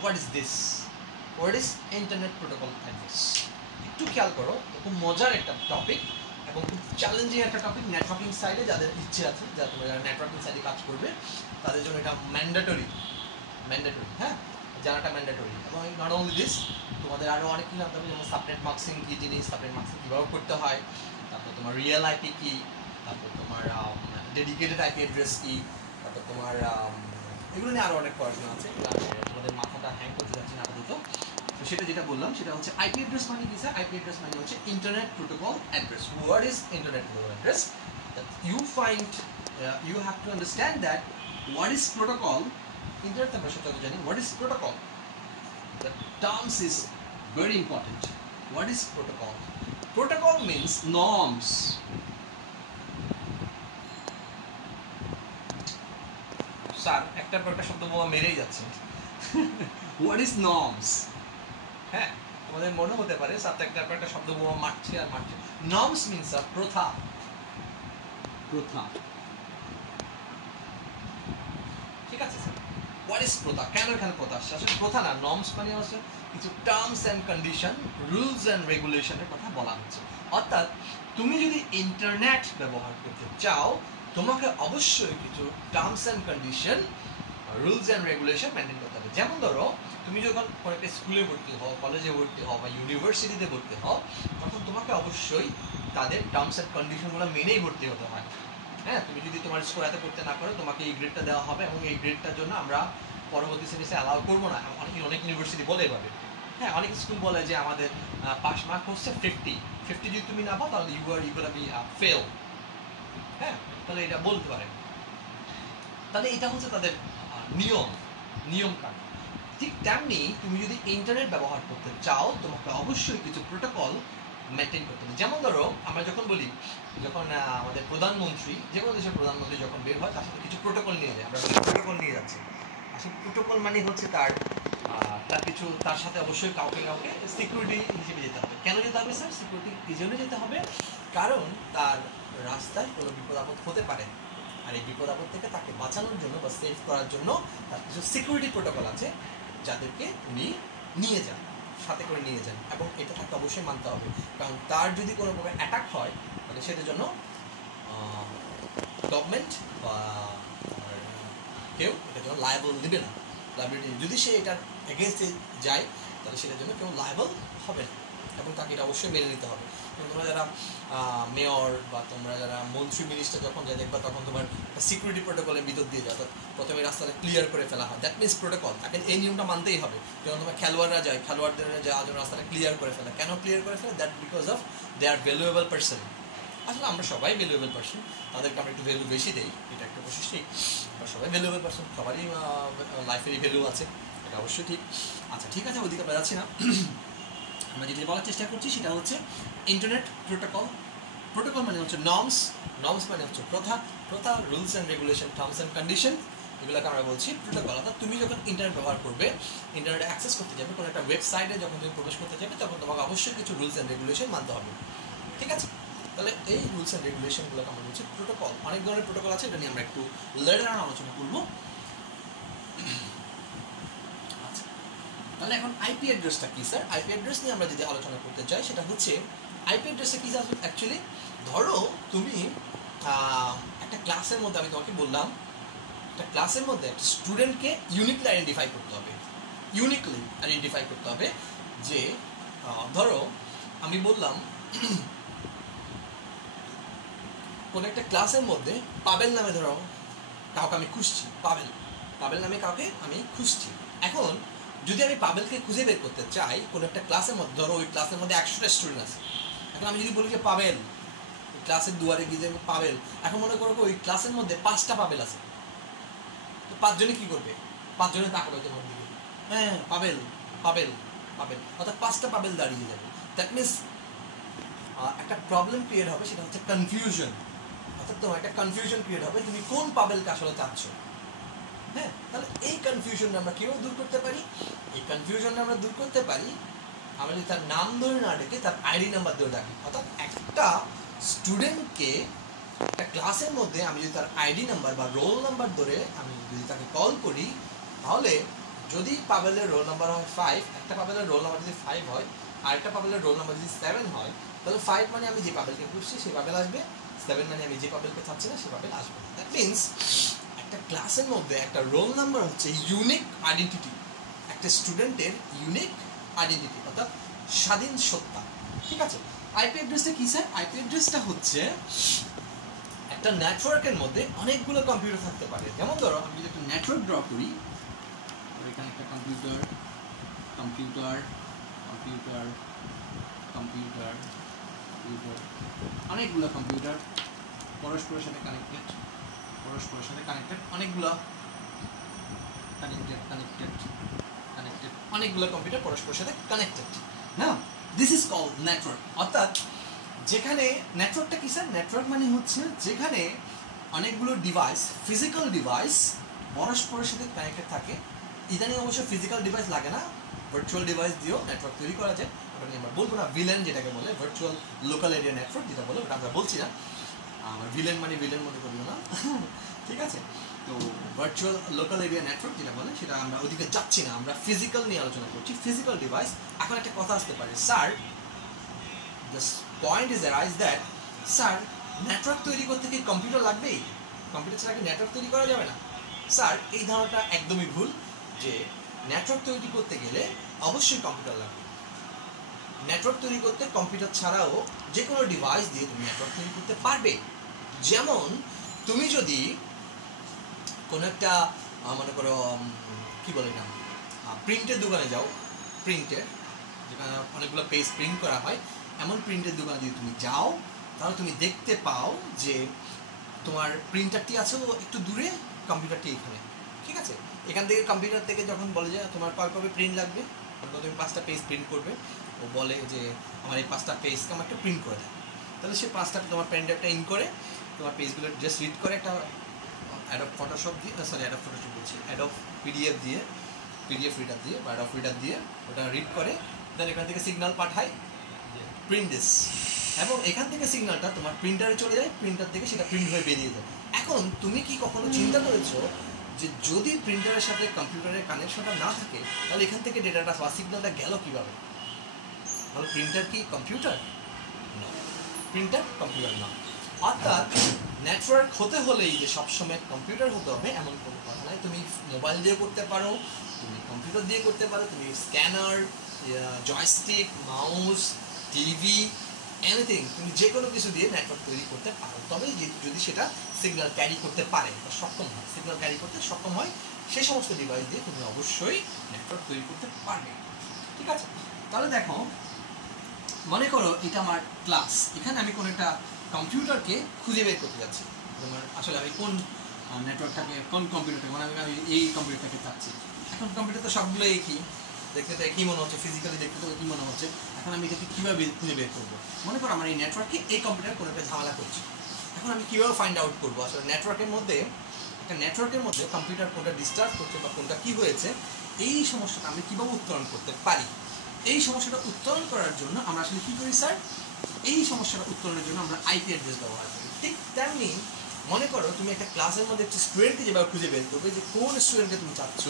What is this? What is internet protocol address? একটু খেয়াল করো, খুব মজার একটা টপিক এবং খুব চ্যালেঞ্জিং একটা টপিক। নেটওয়ার্কিং সাইডে যাদের ইচ্ছে আছে, যারা তোমরা যারা নেটওয়ার্কিং সাইডে কাজ করবে তাদের জন্য এটা ম্যান্ডেটরি, হ্যাঁ, জানাটা ম্যান্ডেটরি। এবং নট অনলি দিস, তোমাদের আরও অনেক কিছু জানতে হবে, যেমন সাবনেট মার্কসিং কী জিনিস, সাবনেট মার্কসিং কীভাবে করতে হয়, তারপর তোমার রিয়েল আইপি কী, তারপর তোমার ডেডিকেটেড আইপি অ্যাড্রেস কী, তারপর তোমার এগুলো নিয়ে আরও অনেক পড়াশোনা আছে, তোমাদের মাথাটা হ্যাং করতে যাচ্ছে না আপাতত। তো সেটা যেটা বললাম সেটা হচ্ছে আইপি অ্যাড্রেস মানে কি স্যার? আইপি অ্যাড্রেস মানে হচ্ছে internet protocol address. What is internet protocol address? You have to understand that what is protocol. Internet আমরা সত্যি জানি what is protocol. The terms is very important. What is protocol? Protocol means norms. Sir একটার পর একটা শব্দ মেরেই যাচ্ছে। What is norms? হ্যাঁ, তোমাদের মনে হতে পারে স্যার একটার পর একটা শব্দ মারছে আর মারছে। Norms means প্রথা। ঠিক আছে স্যার? What is প্রথা? কেন এখানে প্রথা আসছে? আসলে প্রথা না, নর্মস মানে হচ্ছে কিছু terms and condition, rules and রেগুলেশনের কথা বলা হচ্ছে। অর্থাৎ তুমি যদি ইন্টারনেট ব্যবহার করতে চাও, তোমাকে অবশ্যই কিছু terms and condition, rules and regulation maintain করতে হবে। যেমন ধরো, তুমি যখন কোনো একটা স্কুলে ভর্তি হও, কলেজে ভর্তি হও বা ইউনিভার্সিটিতে ভর্তি হও, তখন তোমাকে অবশ্যই তাদের টার্মস অ্যান্ড কন্ডিশনগুলো মেনেই ভর্তি হতে হয়। হ্যাঁ, তুমি যদি তোমার স্কোর এত করতে না পারো, তোমাকে এই গ্রেডটা দেওয়া হবে এবং এই গ্রেডটার জন্য আমরা পরবর্তী সেমিস্টারে অ্যালাউ করবো না। অনেক ইউনিভার্সিটি বলে এভাবে। হ্যাঁ, অনেক স্কুল বলে যে আমাদের পাস মার্ক হচ্ছে 50 যদি তুমি না পাও তাহলে ইউ গোনা বি ফেল। হ্যাঁ, তাহলে এটা বলতে পারে। তাহলে এটা হচ্ছে তাদের নিয়ম কানুন। ঠিক তেমনি তুমি যদি ইন্টারনেট ব্যবহার করতে চাও, তোমাকে অবশ্যই কিছু প্রোটোকল মেনটেন করতে হবে। যেমন ধরো, আমরা যখন বলি, যখন আমাদের প্রধানমন্ত্রী, যে কোনো দেশের প্রধানমন্ত্রী যখন বের হয়, তার সাথে কিছু প্রোটোকল নিয়ে যায়। আমরা প্রোটোকল নিয়ে যাচ্ছি। আসলে প্রোটোকল মানে হচ্ছে তার কিছু, তার সাথে অবশ্যই কাউকে সিকিউরিটি হিসেবে যেতে হবে। কেন যেতে হবে স্যার? সিকিউরিটি এই জন্য যেতে হবে কারণ তার রাস্তায় কোনো বিপদ আপদ হতে পারে, আর এই বিপদ আপদ থেকে তাকে বাঁচানোর জন্য বা সেভ করার জন্য তার কিছু সিকিউরিটি প্রোটোকল আছে, যাদেরকে উনি নিয়ে যান, সাথে করে নিয়ে যান। এবং এটা তাকে অবশ্যই মানতে হবে, কারণ তার যদি কোনো প্রকার অ্যাটাক হয় তাহলে সেটার জন্য গভর্নমেন্ট বা কেউ এটার জন্য লায়াবল দেবে না। লাইবিলিটি যদি সে এটার এগেনস্টে যায় তাহলে সেটার জন্য কেউ লায়াবল হবে না, এবং তাকে এটা অবশ্যই মেনে নিতে হবে। তোমরা যারা মেয়র বা তোমরা যারা মন্ত্রী মিনিস্টার যখন যায় দেখবা, তখন তোমার সিকিউরিটি প্রোটোকলের ভিতর দিয়ে যাও, প্রথমে রাস্তাটা ক্লিয়ার করে ফেলা হয়। That means protocol. তাকে এই নিয়মটা মানতেই হবে। যখন তোমার খেলোয়াড়রা যায়, খেলোয়াড়দের যাওয়ার জন্য রাস্তাটা ক্লিয়ার করে ফেলা। কেন ক্লিয়ার করে ফেলা? That because of they are valuable person. আসলে আমরা সবাই ভ্যালুয়েবল পার্সন, তাদেরকে আমরা একটু ভ্যালু বেশি দিই, এটা একটা বৈশিষ্ট্যই। আমরা সবাই ভ্যালুয়েবল পার্সন, সবারই লাইফেরই ভ্যালু আছে, এটা অবশ্যই ঠিক। আচ্ছা, ঠিক আছে, ওইদিকে আমরা যাচ্ছি না। আমরা যেটা বলার চেষ্টা করছি সেটা হচ্ছে ইন্টারনেট প্রোটোকল। প্রোটোকল মানে হচ্ছে নর্মস মানে হচ্ছে প্রথা, rules and regulation, terms and condition, এগুলোকে আমরা বলছি প্রোটোকল। অর্থাৎ তুমি যখন ইন্টারনেট ব্যবহার করবে, ইন্টারনেটে অ্যাক্সেস করতে যাবে, কোনো একটা ওয়েবসাইটে যখন তুমি প্রবেশ করতে যাবে, তখন তোমাকে অবশ্যই কিছু রুলস অ্যান্ড রেগুলেশন মানতে হবে। ঠিক আছে? তাহলে এই রুলস অ্যান্ড রেগুলেশনগুলোকে আমরা বলছি প্রোটোকল। অনেক ধরনের প্রোটোকল আছে, এটা নিয়ে আমরা একটু লেটার আলোচনা করবো। আচ্ছা, তাহলে এখন আইপি অ্যাড্রেসটা কি স্যার? আইপি অ্যাড্রেস নিয়ে আমরা যদি আলোচনা করতে চাই, সেটা হচ্ছে আইপি অ্যাড্রেসটা কি আসলে অ্যাকচুয়ালি, ধরো তুমি একটা ক্লাসের মধ্যে, আমি তোমাকে বললাম একটা ক্লাসের মধ্যে একটা স্টুডেন্টকে ইউনিকলি আইডেন্টিফাই করতে হবে যে ধরো আমি বললাম কোনো একটা ক্লাসের মধ্যে পাবেল নামে ধরো কাউকে আমি খুঁজছি, পাবেল নামে কাউকে আমি খুঁজছি। এখন যদি আমি পাবেলকে খুঁজে বের করতে চাই কোনো একটা ক্লাসের মধ্যে, ধরো ওই ক্লাসের মধ্যে 100টা স্টুডেন্ট আছে, এখন আমি যদি বলি যে পাবেল, ক্লাসের দুয়ারে গিয়ে দেখবো পাবেল, এখন মনে করো ওই ক্লাসের মধ্যে 5টা পাবেল আছে, তো 5 জনে কি করবে? 5 জনে তাকাবে তোমার দিকে, হ্যাঁ পাবেল পাবেল পাবেল, অর্থাৎ 5টা পাবেল দাঁড়িয়ে যাবে। দ্যাট মিনস একটা প্রবলেম ক্রিয়েট হবে, সেটা হচ্ছে কনফিউশন, অর্থাৎ তোমার একটা কনফিউশন ক্রিয়েট হবে তুমি কোন পাবেলকে আসলে চাচ্ছ। হ্যাঁ, তাহলে এই কনফিউশনটা আমরা কীভাবে দূর করতে পারি? এই কনফিউশনটা আমরা দূর করতে পারি আমরা যদি তার নাম ধরে না ডেকে তার আইডি নাম্বার ধরে ডাকি। অর্থাৎ একটা স্টুডেন্টকে একটা ক্লাসের মধ্যে আমি যদি তার আইডি নাম্বার বা রোল নাম্বার ধরে আমি যদি তাকে কল করি, তাহলে যদি পাবেলের রোল নাম্বার হয় 5, একটা পাবেলের রোল নাম্বার যদি 5 হয়, আর একটা পাবেলের রোল নাম্বার যদি 7 হয়, তাহলে 5 মানে আমি যে পাবেলকে খুঁজছি সে পাবেল আসবে, 7 মানে আমি যে পাবেলকে চাচ্ছি না সে পাবেল আসবে। দ্যাট মিনস একটা ক্লাসের মধ্যে একটা রোল নাম্বার হচ্ছে ইউনিক আইডেন্টিটি, একটা স্টুডেন্টের ইউনিক আইডেন্টিটি, অর্থাৎ স্বাধীন সত্তা। ঠিক আছে, আইপি অ্যাড্রেসটা কি স্যার? আইপি অ্যাড্রেসটা হচ্ছে একটা নেটওয়ার্কের মধ্যে অনেকগুলো কম্পিউটার থাকতে পারে। যেমন ধরো আমি যদি একটা নেটওয়ার্ক ড্র করি, এখানে একটা computer computer computer computer computer অনেকগুলো কম্পিউটার পরস্পরের সাথে কানেক্টেড, পরস্পরের সাথে কানেক্টেড অনেকগুলো অনেকগুলো কম্পিউটার পরস্পরের সাথে কানেক্টেড না, দিস ইজ কল্ড নেটওয়ার্ক। অর্থাৎ যেখানে নেটওয়ার্কটা কি স্যার? নেটওয়ার্ক মানে হচ্ছে যেখানে অনেকগুলো ডিভাইস, ফিজিক্যাল ডিভাইস পরস্পরের সাথে কানেক্টেড থাকে। ইদানিং অবশ্য ফিজিক্যাল ডিভাইস লাগে না, ভার্চুয়াল ডিভাইস দিয়েও নেটওয়ার্ক তৈরি করা যায়। ওটা নিয়ে আমরা বলবো না, ভিলেন যেটাকে বলে, ভার্চুয়াল লোকাল এরিয়া নেটওয়ার্ক যেটা বলে, ওটা আমরা বলছি না। আমার ভিলেন মানে ভিলেন মনে করিও না, ঠিক আছে? তো ভার্চুয়াল লোকাল এরিয়া নেটওয়ার্ক যেটা বলে সেটা আমরা ওদিকে যাচ্ছি না, আমরা ফিজিক্যাল নিয়ে আলোচনা করছি, ফিজিক্যাল ডিভাইস। এখন একটা কথা আসতে পারে, sir the point is arise that sir network তৈরি করতে কি কম্পিউটার লাগবেই? কম্পিউটার ছাড়া কি নেটওয়ার্ক তৈরি করা যাবে না? স্যার এই ধারণাটা একদমই ভুল, যে নেটওয়ার্ক তৈরি করতে গেলে অবশ্যই কম্পিউটার লাগবে। নেটওয়ার্ক তৈরি করতে কম্পিউটার ছাড়াও যে কোনো ডিভাইস দিয়ে তুমি নেটওয়ার্ক তৈরি করতে পারবে। যেমন তুমি যদি কোনো একটা মনে করো কী বলে না, প্রিন্টের দোকানে যাও, প্রিন্টের যেখানে অনেকগুলো পেজ প্রিন্ট করা হয়, এমন প্রিন্টের দোকানে যদি তুমি যাও, তাহলে তুমি দেখতে পাও যে তোমার প্রিন্টারটি আছে ও একটু দূরে, কম্পিউটারটি এখানে। ঠিক আছে, এখান থেকে কম্পিউটার থেকে যখন বলে যে তোমার কবে প্রিন্ট লাগবে, তুমি 5টা পেজ প্রিন্ট করবে, ও বলে যে আমার এই 5টা পেজকে আমার একটা প্রিন্ট করে দেয়, তাহলে সে 5টা তোমার প্রিন্টারটা ইন করে তোমার পেজগুলো জাস্ট রিড করে, একটা অ্যাডব ফটোশপ দিয়ে, অ্যাডব ফটোশপ বলছি, অ্যাডব পিডিএফ দিয়ে, পিডিএফ রিডার দিয়ে বা অ্যাডব রিডার দিয়ে ওটা রিড করে, দেন এখান থেকে সিগন্যাল পাঠায় প্রিন্ট দিস, এবং এখান থেকে সিগন্যালটা তোমার প্রিন্টারে চলে যায়, প্রিন্টার থেকে সেটা প্রিন্ট হয়ে বেরিয়ে যায়। এখন তুমি কি কখনো চিন্তা করেছো যে যদি প্রিন্টারের সাথে কম্পিউটারের কানেকশনটা না থাকে, তাহলে এখান থেকে ডেটাটা বা সিগন্যালটা গেল কীভাবে? তাহলে প্রিন্টার কি কম্পিউটার? না, প্রিন্টার কম্পিউটার না। অর্থাৎ নেটওয়ার্ক হতে হলেই যে সবসময় কম্পিউটার হতে হবে এমন কোনো কথা নয়। তুমি মোবাইল দিয়ে করতে পারো, তুমি কম্পিউটার দিয়ে করতে পারো, তুমি scanner, joystick, mouse, TV, anything, তুমি যে কোনো কিছু দিয়ে নেটওয়ার্ক তৈরি করতে পারো, তবে যদি সেটা সিগন্যাল ক্যারি করতে পারে বা সক্ষম হয়, সিগন্যাল ক্যারি করতে সক্ষম হয়, সেই সমস্ত ডিভাইস দিয়ে তুমি অবশ্যই নেটওয়ার্ক তৈরি করতে পারবে। ঠিক আছে, তাহলে দেখো মনে করো এটা আমার ক্লাস, এখানে আমি কোনো একটা কম্পিউটারকে খুঁজে বের করতে যাচ্ছি, তোমার আসলে আমি কোন নেটওয়ার্কটাকে, কোন কম্পিউটারটাকে, মানে আমি এই কম্পিউটারটাকে চাচ্ছি। এখন কম্পিউটার তো সবগুলো একই, দেখতে তো একই মনে হচ্ছে, ফিজিক্যালি দেখতে তো একই মনে হচ্ছে। এখন আমি এটাকে কীভাবে খুঁজে বের করবো? মনে করো আমার এই নেটওয়ার্কে এই কম্পিউটার কোনো একটা ঝামেলা করছি, এখন আমি কীভাবে ফাইন্ড আউট করবো আসলে নেটওয়ার্কের মধ্যে, একটা নেটওয়ার্কের মধ্যে কম্পিউটার কোনটা ডিস্টার্ব করছে বা কোনটা কী হয়েছে, এই সমস্যাটা আমি কীভাবে উত্তরণ করতে পারি? এই সমস্যাটা উত্তরণ করার জন্য আমরা আসলে কী করি স্যার? এই সমস্যাটা উত্তরণের জন্য আমরা আইপি অ্যাড্রেস ব্যবহার করি। ঠিক তেমনি মনে করো তুমি একটা ক্লাসের মধ্যে একটা স্টুডেন্টকে যেভাবে খুঁজে বের করবে যে কোন স্টুডেন্টকে তুমি চাচ্ছ,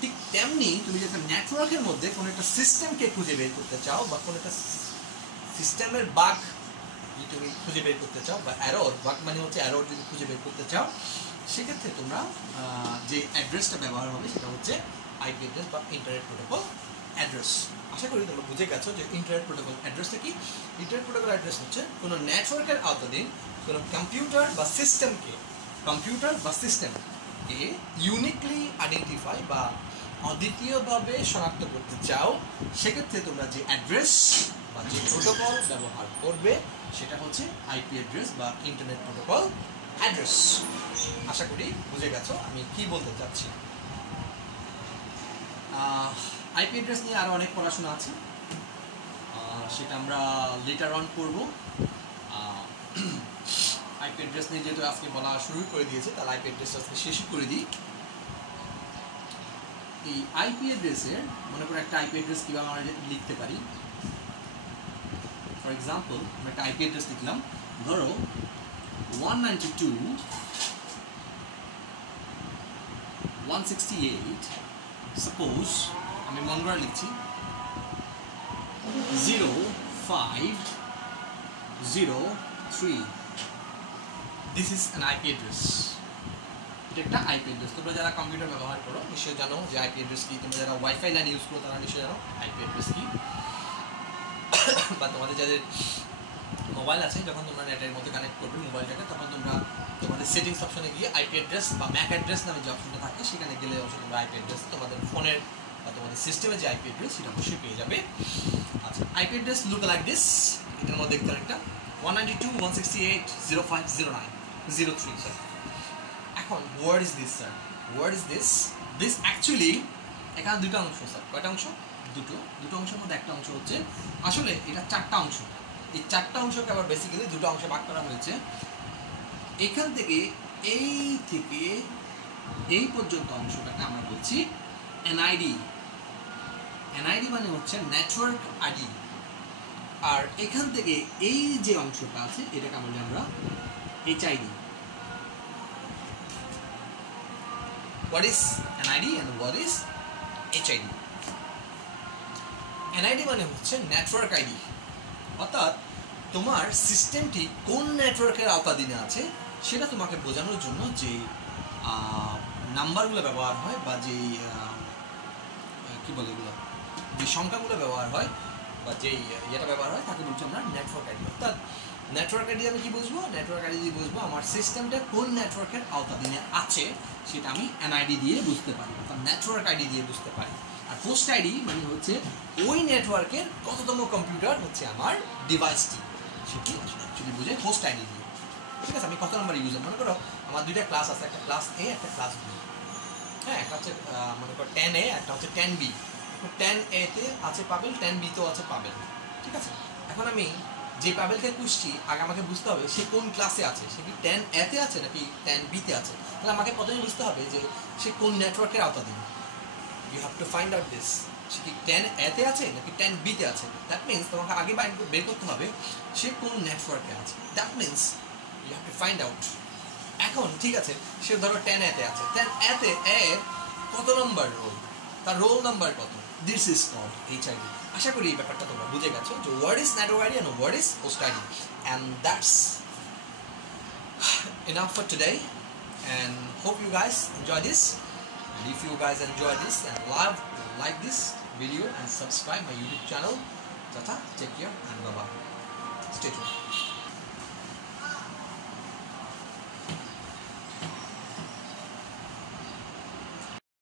ঠিক তেমনি তুমি যে একটা নেটওয়ার্কের মধ্যে কোনো একটা সিস্টেমকে খুঁজে বের করতে চাও বা কোনো একটা সিস্টেমের বাগ যদি তুমি খুঁজে বের করতে চাও, বা অ্যারর, বাগ মানে হচ্ছে অ্যারর, যদি খুঁজে বের করতে চাও, সেক্ষেত্রে তোমরা যে অ্যাড্রেসটা ব্যবহার হবে সেটা হচ্ছে আইপি অ্যাড্রেস বা ইন্টারনেট প্রোটোকল অ্যাড্রেস। আশা করি তোমরা বুঝে গেছো যে ইন্টারনেট প্রোটোকল অ্যাড্রেসটা কি। ইন্টারনেট প্রোটোকল অ্যাড্রেস হচ্ছে কোনো নেটওয়ার্কের আওতাধীন কোনো কম্পিউটার বা সিস্টেমকে ইউনিকলি আইডেন্টিফাই বা অদ্বিতীয়ভাবে শনাক্ত করতে চাও, সেক্ষেত্রে তোমরা যে অ্যাড্রেস বা যে প্রোটোকল ব্যবহার করবে সেটা হচ্ছে আইপি অ্যাড্রেস বা ইন্টারনেট প্রোটোকল অ্যাড্রেস। আশা করি বুঝে গেছো আমি কি বলতে চাচ্ছি। আইপি অ্যাড্রেস নিয়ে আরও অনেক পড়াশোনা আছে, সেটা আমরা লেটার অন করবো। আইপি অ্যাড্রেস নিয়ে যেহেতু আজকে বলা শুরু করে দিয়েছে, তাহলে আইপি অ্যাড্রেস আজকে শেষ করে দিই। এই আইপি অ্যাড্রেসের মনে করে একটা আইপি অ্যাড্রেস কীভাবে আমরা লিখতে পারি। ফর এক্সাম্পল আমরা একটা আইপি অ্যাড্রেস লিখলাম, ধরো 192.168, সাপোজ আমি মন করে লিখছি 0503। This is an IP address. এটা একটা আইপি অ্যাড্রেস। তোমরা যারা কম্পিউটার ব্যবহার করো নিশ্চয়ই জানো যে আইপি অ্যাড্রেস কি। তোমরা যারা ওয়াইফাই লাইন ইউজ করো তারা নিশ্চয়ই জানো আইপি অ্যাড্রেস কি। বা তোমাদের যাদের মোবাইল আছে, যখন তোমরা নেটের মধ্যে কানেক্ট করবে মোবাইলটাকে, তখন তোমরা তোমাদের সেটিংস অপশনে গিয়ে আইপি অ্যাড্রেস বা ম্যাক অ্যাড্রেস নামে যে অপশনটা থাকে সেখানে গেলে অবশ্যই তোমরা আইপি অ্যাড্রেস তোমাদের ফোনের বা তোমাদের সিস্টেমে যে আইপি অ্যাড্রেস সেটা অবশ্যই পেয়ে যাবে। আচ্ছা, IP address look like this. এটার মধ্যে দেখতে একটা 192.168.0509.03 স্যার। এখন what is this sir? What is this? This actually এখানে দুটো অংশ স্যার। কয়টা অংশ? দুটো অংশের মধ্যে একটা অংশ হচ্ছে, আসলে এটা চারটা অংশ। এই চারটা অংশকে আবার বেসিক্যালি দুটো অংশে ভাগ করা হয়েছে। এখান থেকে এই পর্যন্ত অংশটাকে আমরা বলছি এনআইডি। এনআইডি মানে হচ্ছে নেটওয়ার্ক আইডি। আর এখান থেকে এই যে অংশটা আছে এটাকে বলি আমরা HID. What is NID and what is HID? NID মানে হচ্ছে নেটওয়ার্ক আইডি, অর্থাৎ তোমার সিস্টেমটি কোন নেটওয়ার্কের আওতাধীনে আছে সেটা তোমাকে বোঝানোর জন্য যে নাম্বারগুলো ব্যবহার হয় বা যে কি বলে এগুলো, যে সংখ্যাগুলো ব্যবহার হয় বা যেই ইয়েটা ব্যবহার হয় তাকে বলছি আমরা নেটওয়ার্ক আইডি। অর্থাৎ নেটওয়ার্ক আইডি আমি কি বুঝবো? নেটওয়ার্ক আইডি দিয়ে বুঝবো আমার সিস্টেমটা কোন নেটওয়ার্কের আওতাধীনে আছে, সেটা আমি এনআইডি দিয়ে বুঝতে পারি, অর্থাৎ নেটওয়ার্ক আইডি দিয়ে বুঝতে পারি। আর হোস্ট আইডি মানে হচ্ছে ওই নেটওয়ার্কের কততম কম্পিউটার হচ্ছে আমার ডিভাইসটি, সেটি অ্যাকচুয়ালি বোঝে হোস্ট আইডি দিয়ে। ঠিক আছে, আমি কত নম্বর ইউজার, মনে করো আমার দুইটা ক্লাস আছে, একটা ক্লাস এ একটা ক্লাস বি। হ্যাঁ, একটা হচ্ছে মনে করো 10A, একটা হচ্ছে 10B। 10A তে আছে পাবেল, 10B তেও আছে পাবেল। ঠিক আছে, এখন আমি যে পাবেলকে খুঁজছি আগে আমাকে বুঝতে হবে সে কোন ক্লাসে আছে, সে কি 10A তে আছে নাকি 10B তে আছে। তাহলে আমাকে প্রথমে বুঝতে হবে যে সে কোন নেটওয়ার্কের আওতাধীন। You have to find out this, সে কি 10A তে আছে নাকি 10B তে আছে। দ্যাট মিনস তোমাকে আগে বের করতে হবে সে কোন নেটওয়ার্কে আছে। That means you have to find out. এখন ঠিক আছে, সে ধরো 10A তে আছে, 10A তে এর কত নম্বর রোল, তার রোল নাম্বার কত, দিস ইজ কল্ড এইচআইডি। আশা করি এই ব্যাপারটা তোমরা বুঝে গেছো যে what is network ID and what is host ID, and that's enough for today, and hope you guys enjoy this. And if you guys enjoy this and like this video and subscribe my YouTube channel. Tata, take care and bye bye. Stay tuned.